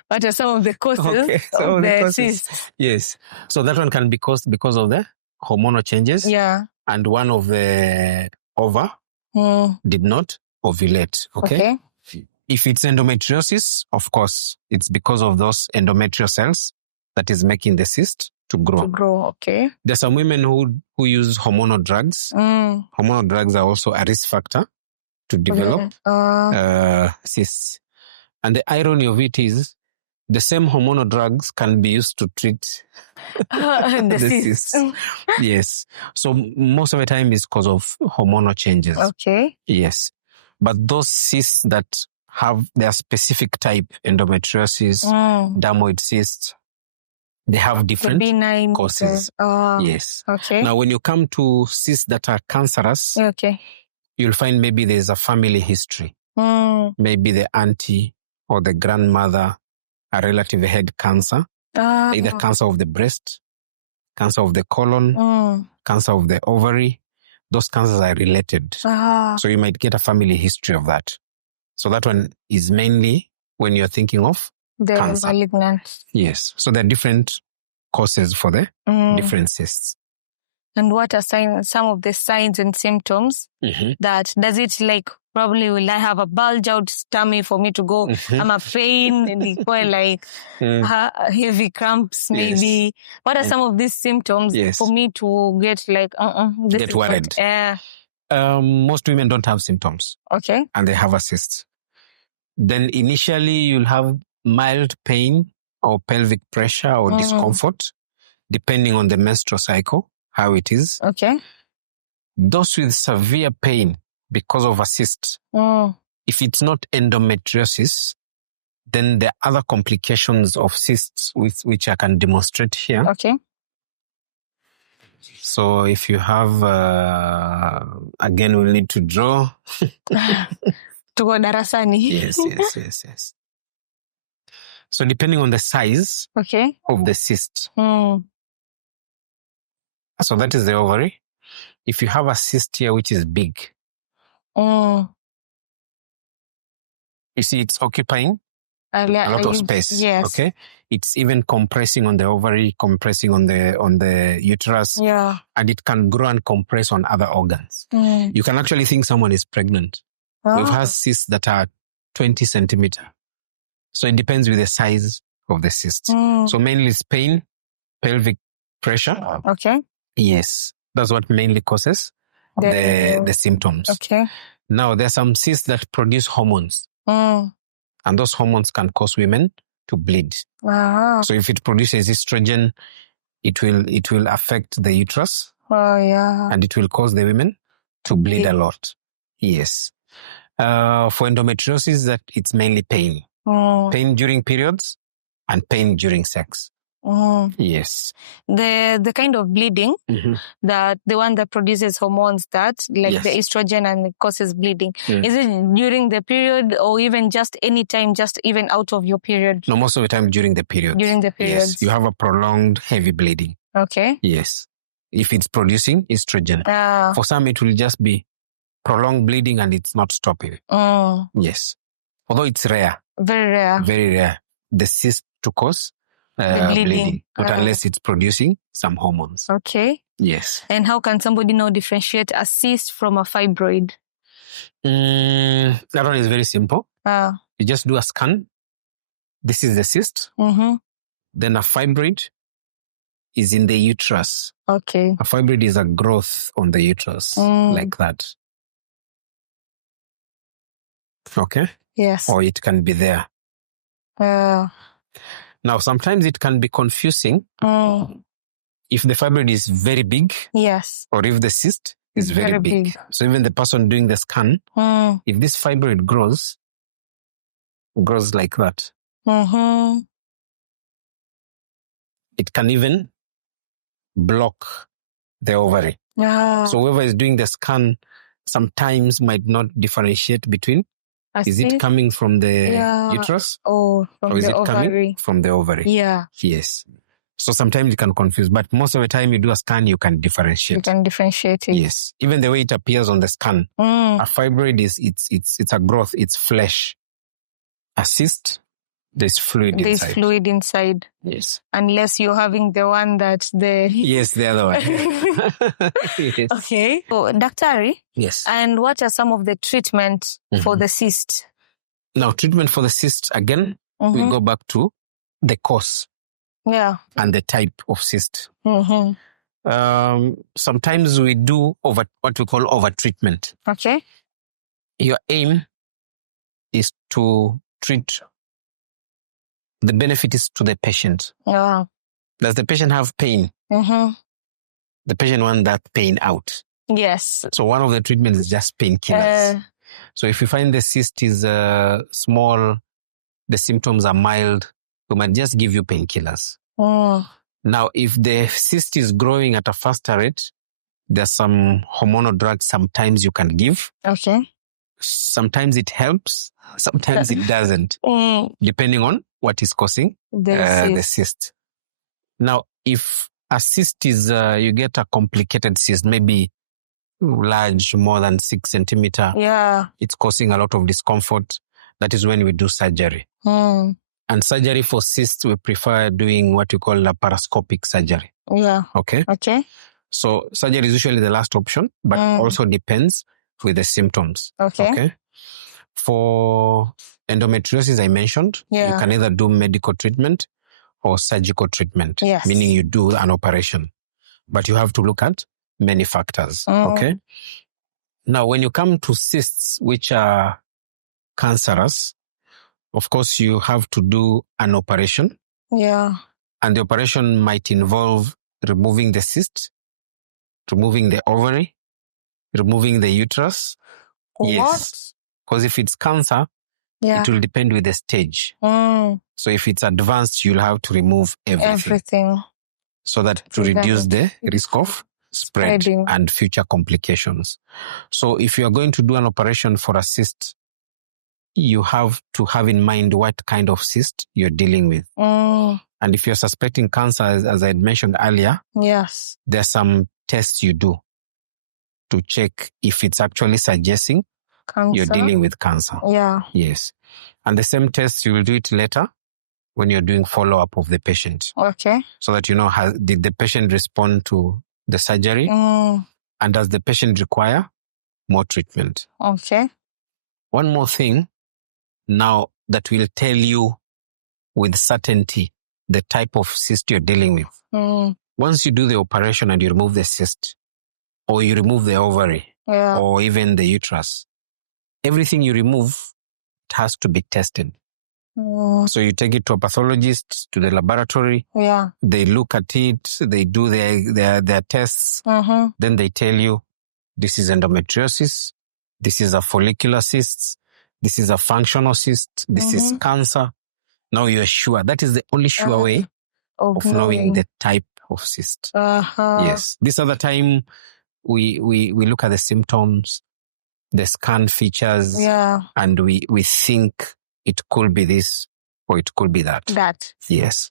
What are some of the causes of the cysts? Yes. So that one can be caused because of the hormonal changes. Yeah. And one of the ova did not ovulate. Okay. If it's endometriosis, of course, it's because of those endometrial cells that is making the cyst to grow. Okay. There's some women who use hormonal drugs. Hormonal drugs are also a risk factor to develop cysts. And the irony of it is the same hormonal drugs can be used to treat the cysts. Yes. So most of the time it's because of hormonal changes. Okay. Yes. But those cysts that have their specific type, endometriosis, dermoid cysts, they have different causes. Yes. Okay. Now, when you come to cysts that are cancerous, you'll find maybe there's a family history. Maybe the auntie or the grandmother, a relative had cancer, either cancer of the breast, cancer of the colon, cancer of the ovary. Those cancers are related. So you might get a family history of that. So that one is mainly when you're thinking of the cancer. Malignant. Yes. So there are different causes for the different cysts. And what are some of the signs and symptoms that does it like Probably will I have a bulge out tummy for me to go? I'm a pain and like heavy cramps maybe. Yes. What are some of these symptoms for me to get like get worried? Most women don't have symptoms. Okay. And they have a cyst. Then initially you'll have mild pain or pelvic pressure or discomfort, depending on the menstrual cycle, how it is. Okay. Those with severe pain because of a cyst, if it's not endometriosis, then there are other complications of cysts which I can demonstrate here. Okay. So if you have, again, we'll need to draw. Tuko darasani. Yes. So depending on the size of the cyst. So that is the ovary. If you have a cyst here which is big, you see it's occupying a lot of space. Yes. Okay. It's even compressing on the ovary, compressing on the uterus. Yeah. And it can grow and compress on other organs. You can actually think someone is pregnant. We've had cysts that are 20 centimeters. So it depends with the size of the cyst. So mainly it's pain, pelvic pressure. Okay. Yes. That's what mainly causes the symptoms. Okay. Now, there are some cysts that produce hormones. And those hormones can cause women to bleed. So if it produces estrogen, it will affect the uterus. And it will cause the women to bleed a lot. Yes. For endometriosis, that it's mainly pain. Pain during periods and pain during sex. Yes. The kind of bleeding, that the one that produces hormones that like the estrogen and it causes bleeding. Is it during the period or even just any time, just even out of your period? No, most of the time during the period. During the periods. Yes. You have a prolonged heavy bleeding. Okay. Yes. If it's producing estrogen. For some, it will just be prolonged bleeding and it's not stopping. Yes. Although it's rare. Very rare. Very rare. The cyst to cause bleeding. But unless it's producing some hormones. Okay. Yes. And how can somebody now differentiate a cyst from a fibroid? That one is very simple. You just do a scan. This is the cyst. Then a fibroid is in the uterus. Okay. A fibroid is a growth on the uterus, like that. Okay? Yes. Or it can be there. Now, sometimes it can be confusing if the fibroid is very big. Yes. Or if the cyst is very big. So even the person doing the scan, if this fibroid grows like that, it can even block the ovary. So whoever is doing the scan sometimes might not differentiate between is it coming from the uterus or is it ovary. Coming from the ovary? Yeah. Yes. So sometimes you can confuse, but most of the time you do a scan, you can differentiate. You can differentiate it. Yes. Even the way it appears on the scan. A fibroid is it's a growth, it's flesh. A cyst, there's fluid inside. There's fluid inside. Yes. Unless you're having the one that's the... Yes, the other one. Yes. Okay. So, Daktari. Yes. And what are some of the treatment for the cyst? Now, treatment for the cyst, again, we go back to the cause. Yeah. And the type of cyst. Sometimes we do what we call over-treatment. Okay. Your aim is to treat... The benefit is to the patient. Yeah. Does the patient have pain? The patient wants that pain out. Yes. So one of the treatments is just painkillers. So if you find the cyst is small, the symptoms are mild, we might just give you painkillers. Now, if the cyst is growing at a faster rate, there's some hormonal drugs sometimes you can give. Okay. Sometimes it helps, sometimes it doesn't, depending on what is causing the cyst. Now, if a cyst is, you get a complicated cyst, maybe large, more than 6 centimeters, it's causing a lot of discomfort, that is when we do surgery. And surgery for cysts, we prefer doing what you call laparoscopic surgery. Yeah. Okay? Okay. So surgery is usually the last option, but also depends with the symptoms. Okay. For endometriosis, I mentioned, you can either do medical treatment or surgical treatment, meaning you do an operation. But you have to look at many factors, okay? Now, when you come to cysts, which are cancerous, of course, you have to do an operation. Yeah. And the operation might involve removing the cyst, removing the ovary, removing the uterus. What? Yes. Because if it's cancer, it will depend with the stage. So if it's advanced, you'll have to remove everything. So that to reduce the risk of spreading and future complications. So if you are going to do an operation for a cyst, you have to have in mind what kind of cyst you're dealing with. And if you're suspecting cancer, as I had mentioned earlier, there's some tests you do to check if it's actually suggesting you're dealing with cancer. Yes. And the same test, you will do it later when you're doing follow-up of the patient. So that you know, did the patient respond to the surgery? And does the patient require more treatment? One more thing now that will tell you with certainty the type of cyst you're dealing with. Once you do the operation and you remove the cyst, or you remove the ovary, or even the uterus, everything you remove, it has to be tested. So you take it to a pathologist, to the laboratory. They look at it, they do their tests. Then they tell you, this is endometriosis, this is a follicular cyst, this is a functional cyst, this is cancer. Now you are sure. That is the only sure way of knowing the type of cyst. Yes. This other time, we look at the symptoms, the scan features, and we think it could be this or it could be that. Yes.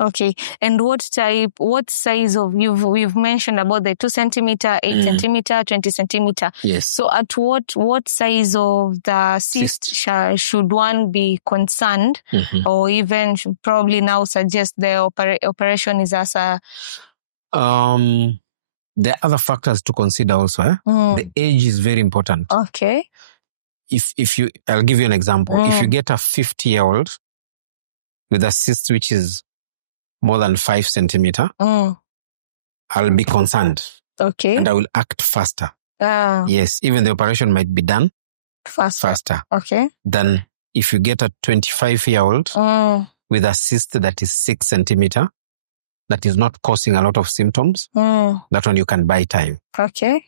Okay. And what size of, we've mentioned about the 2 centimeter, 8 centimeter, 20 centimeter. Yes. So at what size of the cyst should one be concerned, or even should probably now suggest the operation is as a... There are other factors to consider also. The age is very important. Okay. I'll give you an example. If you get a 50-year-old with a cyst which is more than 5 centimeter, I'll be concerned. Okay. And I will act faster. Yes, even the operation might be done faster. Okay. Than if you get a 25-year-old with a cyst that is 6 centimeter, that is not causing a lot of symptoms, that one you can buy time. Okay.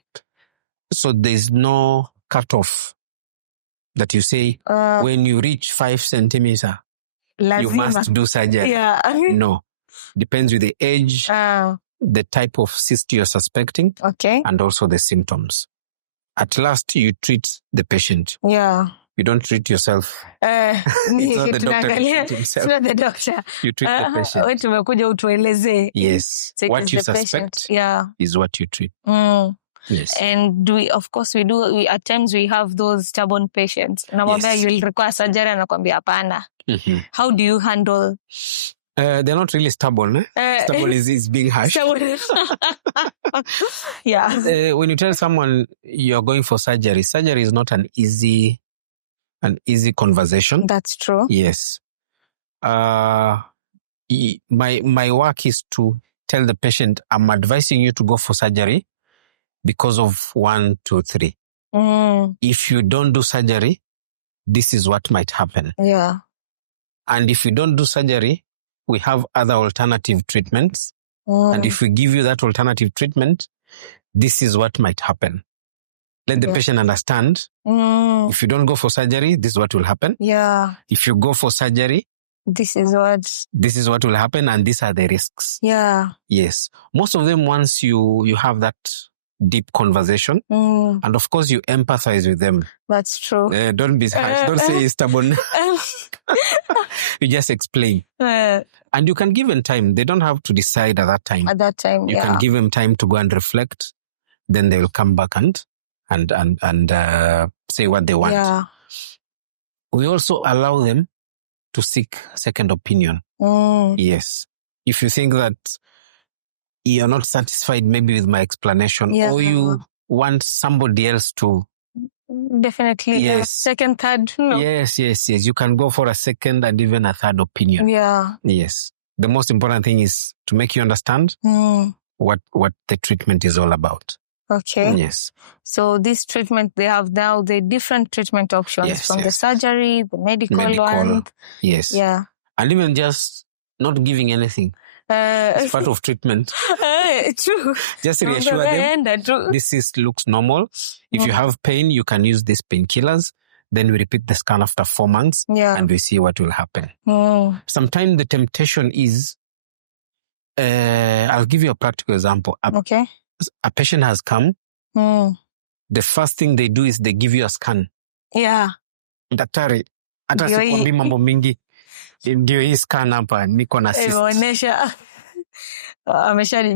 So there's no cutoff that you say, when you reach 5 centimeter, you must do surgery. No. Depends with the age, the type of cyst you're suspecting, and also the symptoms. At last, you treat the patient. You don't treat yourself. It's not the doctor who treats himself. It's not the doctor. You treat the patient. Tumekuja utueleze. Yes. What you suspect is what you treat. Yes. And at times we have those stubborn patients. Namwambia you will require surgery, anakwambia hapana. How do you handle? They're not really stubborn. Stubborn is being harsh. When you tell someone you're going for surgery is not an easy conversation. That's true. Yes. My work is to tell the patient, I'm advising you to go for surgery because of 1, 2, 3. If you don't do surgery, this is what might happen. And if you don't do surgery, we have other alternative treatments. And if we give you that alternative treatment, this is what might happen. Let the patient understand. If you don't go for surgery, this is what will happen. If you go for surgery, this is what will happen, and these are the risks. Yes. Most of them, once you have that deep conversation, and of course you empathize with them. That's true. Don't be harsh. Don't say stubborn. You just explain. And you can give them time. They don't have to decide at that time. You can give them time to go and reflect. Then they will come back and say what they want. We also allow them to seek second opinion. Yes. If you think that you're not satisfied maybe with my explanation, or you want somebody else to Definitely. Yes. Second, third. No. Yes. You can go for a second and even a third opinion. Yeah. Yes. The most important thing is to make you understand what the treatment is all about. Okay. Yes. So this treatment, they have now the different treatment options from the surgery, the medical one. Yes. Yeah. And even just not giving anything. It's part of treatment. True. Just reassure them this looks normal. If you have pain, you can use these painkillers. Then we repeat the scan after 4 months and we see what will happen. Sometimes the temptation is, I'll give you a practical example. A patient has come. The first thing they do is they give you a scan. Yeah. Daktari, hata sikwambii mambo mingi. Ndio hii scan hapa, niko na cyst.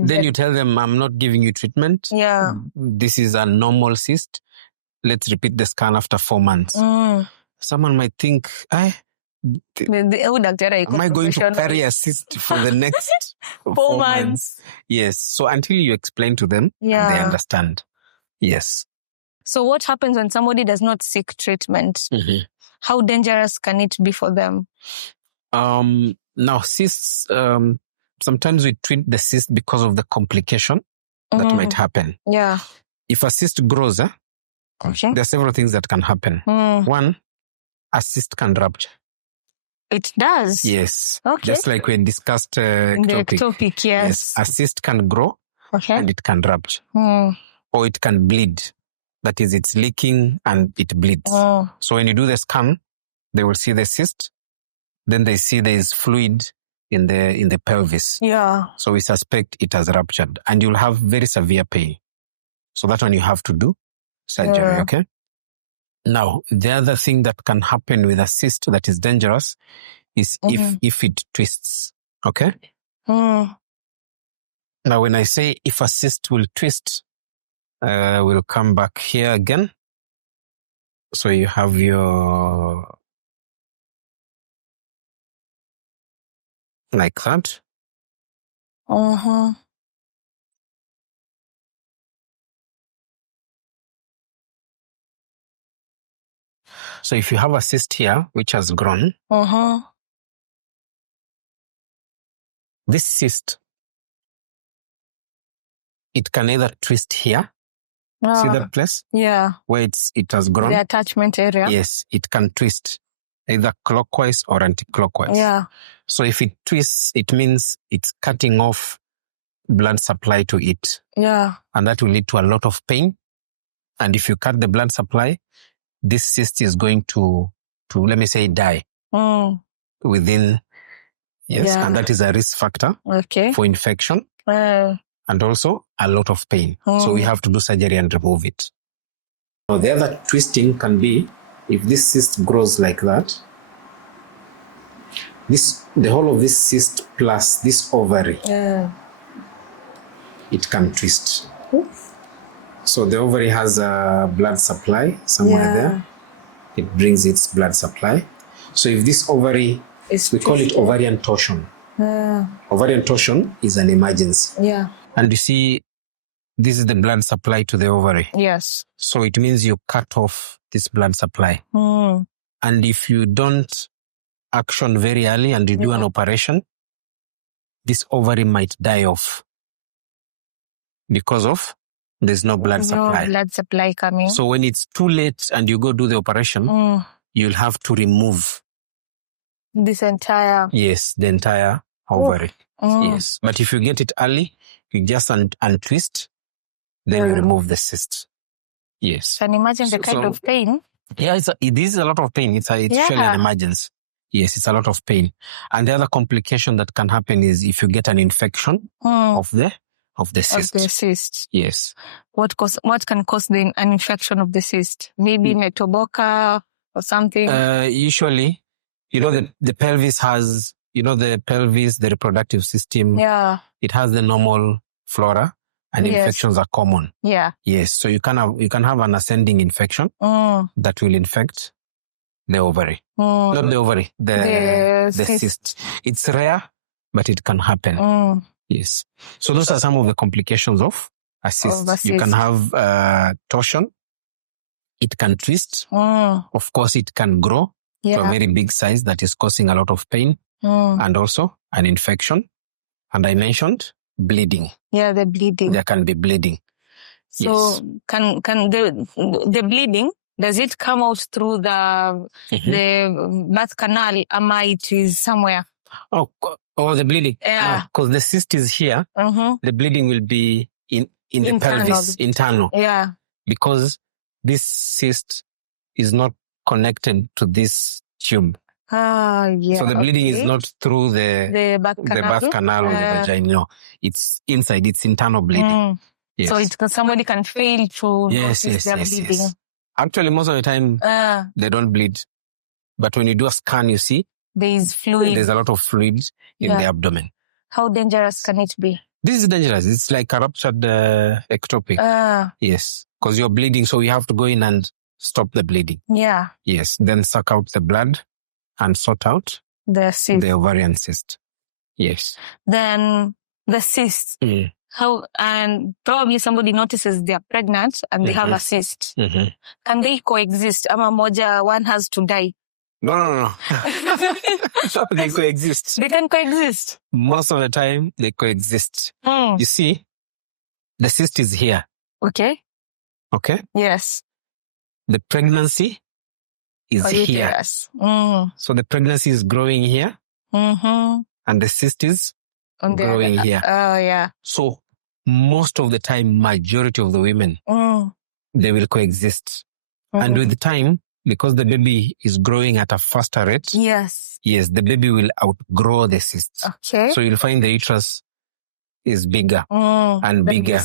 Then you tell them, I'm not giving you treatment. Yeah. This is a normal cyst. Let's repeat the scan after 4 months. Someone might think, am I going to carry a cyst for the next 4 months? Yes. So until you explain to them, and they understand. Yes. So what happens when somebody does not seek treatment? How dangerous can it be for them? Now, cysts, sometimes we treat the cyst because of the complication that might happen. Yeah. If a cyst grows, there are several things that can happen. One, a cyst can rupture. It does? Yes. Okay. Just like we discussed ectopic. The ectopic, yes. A cyst can grow and it can rupture. Or it can bleed. That is, it's leaking and it bleeds. So when you do the scan, they will see the cyst. Then they see there is fluid in the pelvis. Yeah. So we suspect it has ruptured. And you'll have very severe pain. So that one you have to do surgery, okay? Now, the other thing that can happen with a cyst that is dangerous is if it twists, okay? Now, when I say if a cyst will twist, we'll come back here again. So you have your... like that. So if you have a cyst here, which has grown, this cyst, it can either twist here. See that place? Yeah. Where it has grown? The attachment area. Yes, it can twist either clockwise or anti-clockwise. Yeah. So if it twists, it means it's cutting off blood supply to it. Yeah. And that will lead to a lot of pain. And if you cut the blood supply, this cyst is going to let me say, die within, and that is a risk factor for infection and also a lot of pain. So we have to do surgery and remove it. Now, the other twisting can be if this cyst grows like that, the whole of this cyst plus this ovary, it can twist. So the ovary has a blood supply somewhere there. It brings its blood supply. So if this ovary, we call it ovarian torsion. Ovarian torsion is an emergency. Yeah. And you see, this is the blood supply to the ovary. Yes. So it means you cut off this blood supply. And if you don't action very early and you do an operation, this ovary might die off because of there's no blood supply. No blood supply coming. So when it's too late and you go do the operation, you'll have to remove this entire... Yes, the entire ovary. Yes. But if you get it early, you just untwist, then you remove the cyst. Yes. Can you imagine the kind of pain? Yeah, this is a lot of pain. It's actually an emergency. Yes, it's a lot of pain. And the other complication that can happen is if you get an infection of the cyst. Of the cyst. Yes. What can cause an infection of the cyst? Maybe metoboca or something? Usually, the pelvis has, the reproductive system. Yeah. It has the normal flora and infections are common. Yeah. Yes. So you can have an ascending infection that will infect the ovary. Not the ovary, the cyst. It's rare, but it can happen. Yes. So those are some of the complications of a cyst. You can have torsion. It can twist. Of course, it can grow to a very big size that is causing a lot of pain and also an infection. And I mentioned bleeding. Yeah, the bleeding. There can be bleeding. So can the bleeding, does it come out through the birth canal? It is somewhere? Oh, the bleeding. Yeah. Because the cyst is here. The bleeding will be in the pelvis, internal. Yeah. Because this cyst is not connected to this tube. Yeah. So the bleeding is not through the birth canal or the vagina. No, it's inside. It's internal bleeding. Yes. So somebody can fail to notice their bleeding. Yes. Actually, most of the time, they don't bleed. But when you do a scan, you see there's fluid. There's a lot of fluid in the abdomen. How dangerous can it be? This is dangerous. It's like a ruptured ectopic. Yes, because you're bleeding, so you have to go in and stop the bleeding. Yeah. Yes, then suck out the blood and sort out the ovarian cyst. Yes. Then the cyst. How, and probably somebody notices they're pregnant and they have a cyst. Can they coexist? One has to die. No. They coexist. They can coexist. Most of the time, they coexist. You see, the cyst is here. Okay. Yes. The pregnancy is here. So the pregnancy is growing here. And the cyst is growing here. Yeah. So most of the time, majority of the women, they will coexist. And with the time, because the baby is growing at a faster rate, yes, the baby will outgrow the cysts. Okay. So you'll find the uterus is bigger and bigger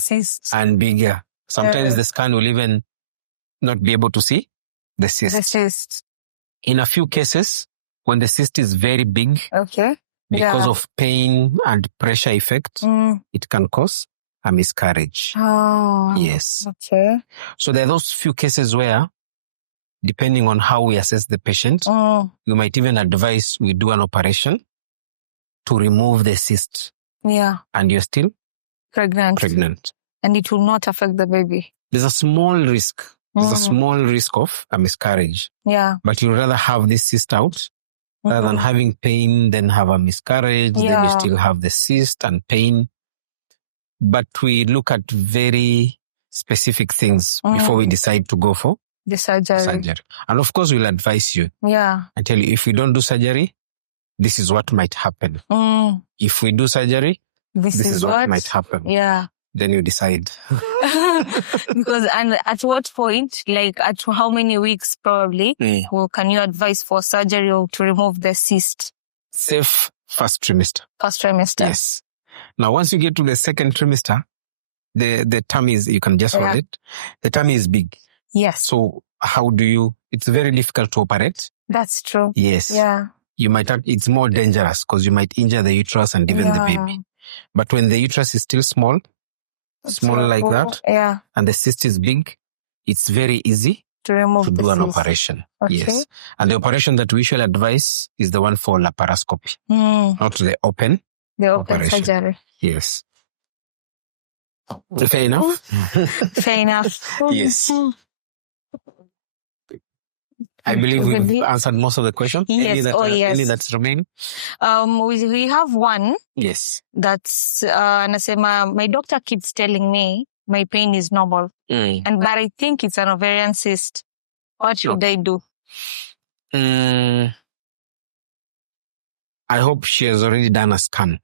and bigger. Sometimes the scan will even not be able to see the cyst. In a few cases, when the cyst is very big, because of pain and pressure effect, it can cause a miscarriage. Yes. Okay. So there are those few cases where, depending on how we assess the patient, we might even advise we do an operation to remove the cyst. Yeah. And you're still pregnant. And it will not affect the baby. There's a small risk. There's a small risk of a miscarriage. Yeah. But you'd rather have this cyst out rather than having pain, then have a miscarriage, then you still have the cyst and pain. But we look at very specific things before we decide to go for the surgery. And of course, we'll advise you. Yeah. I tell you, if we don't do surgery, this is what might happen. If we do surgery, this is what might happen. Yeah. Then you decide. Because, and at what point, like at how many weeks probably, can you advise for surgery or to remove the cyst? Safe first trimester. First trimester. Yes. Now, once you get to the second trimester, the tummy is, you can just hold it. The tummy is big. Yes. So it's very difficult to operate. That's true. Yes. Yeah. It's more dangerous because you might injure the uterus and even the baby. But when the uterus is still small like that, and the cyst is big, it's very easy to remove do an operation. Okay. Yes. And the operation that we usually advise is the one for laparoscopy, not the open. The open surgery. Yes. Fair enough? Fair enough. Yes. I believe we've answered most of the questions. Yes. Any that's remaining? We have one. Yes. That's, Nasema, my doctor keeps telling me my pain is normal. But I think it's an ovarian cyst. What should I do? I hope she has already done a scan.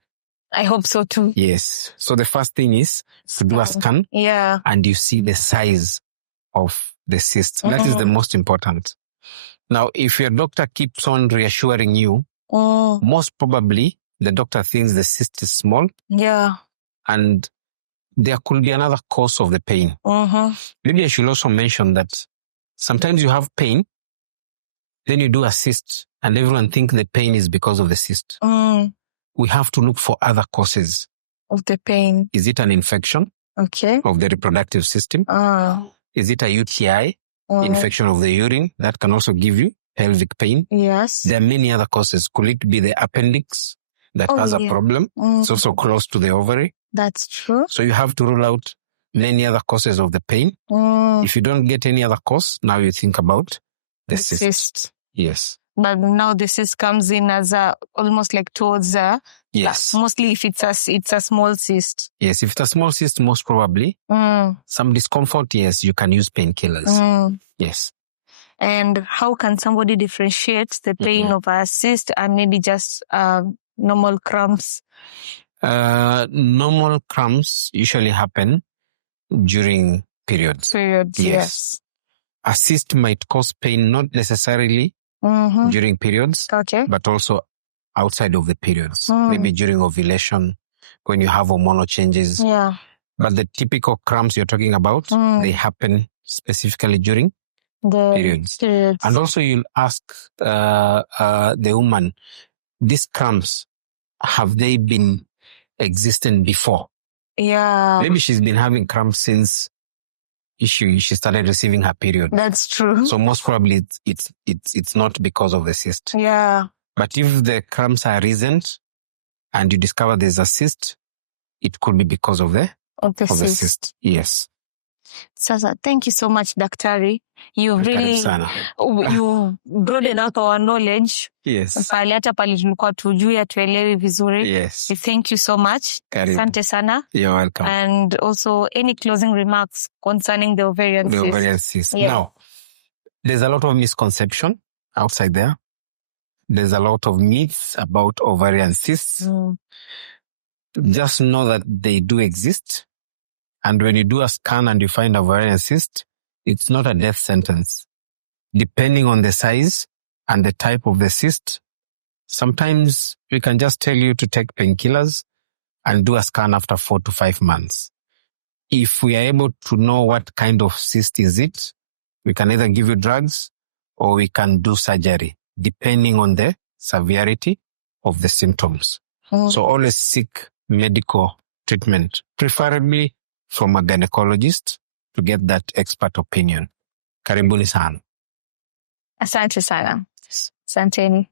I hope so too. Yes. So the first thing is to do a scan. Yeah. And you see the size of the cyst. That is the most important. Now, if your doctor keeps on reassuring you, most probably the doctor thinks the cyst is small. Yeah. And there could be another cause of the pain. Maybe I should also mention that sometimes you have pain, then you do a cyst, and everyone thinks the pain is because of the cyst. We have to look for other causes of the pain. Is it an infection of the reproductive system? Is it a UTI, infection of the urine? That can also give you pelvic pain. Yes. There are many other causes. Could it be the appendix that has a problem? It's also close to the ovary. That's true. So you have to rule out many other causes of the pain. If you don't get any other cause, now you think about the cyst. Yes. But now the cyst comes in as almost like towards yes. Mostly if it's a small cyst. Yes, if it's a small cyst, most probably. Some discomfort, yes, you can use painkillers. Yes. And how can somebody differentiate the pain of a cyst and maybe just normal cramps? Normal cramps usually happen during periods. Yes. A cyst might cause pain not necessarily during periods, but also outside of the periods. Maybe during ovulation, when you have hormonal changes. Yeah. But the typical cramps you're talking about, they happen specifically during the periods. And also you'll ask the woman, these cramps, have they been existent before? Yeah. Maybe she's been having cramps since she started receiving her period. That's true. So most probably it's not because of the cyst. Yeah. But if the cramps are recent and you discover there's a cyst, it could be because of the cyst. Yes. Sasa, thank you so much, Daktari. You really you broaden out our knowledge. Yes. Pale hata pale tulikuwa tujui atuelewi vizuri. Yes. Thank you so much. Asante sana. You're welcome. And also any closing remarks concerning the ovarian cyst? The ovarian cyst. Yeah. Now, there's a lot of misconception outside there. There's a lot of myths about ovarian cysts. Just know that they do exist. And when you do a scan and you find ovarian cyst, it's not a death sentence. Depending on the size and the type of the cyst, sometimes we can just tell you to take painkillers and do a scan after 4 to 5 months. If we are able to know what kind of cyst is it, we can either give you drugs or we can do surgery, depending on the severity of the symptoms. So always seek medical treatment, preferably from a gynecologist, to get that expert opinion. Karibuni sana. Asante sana. Asanteni.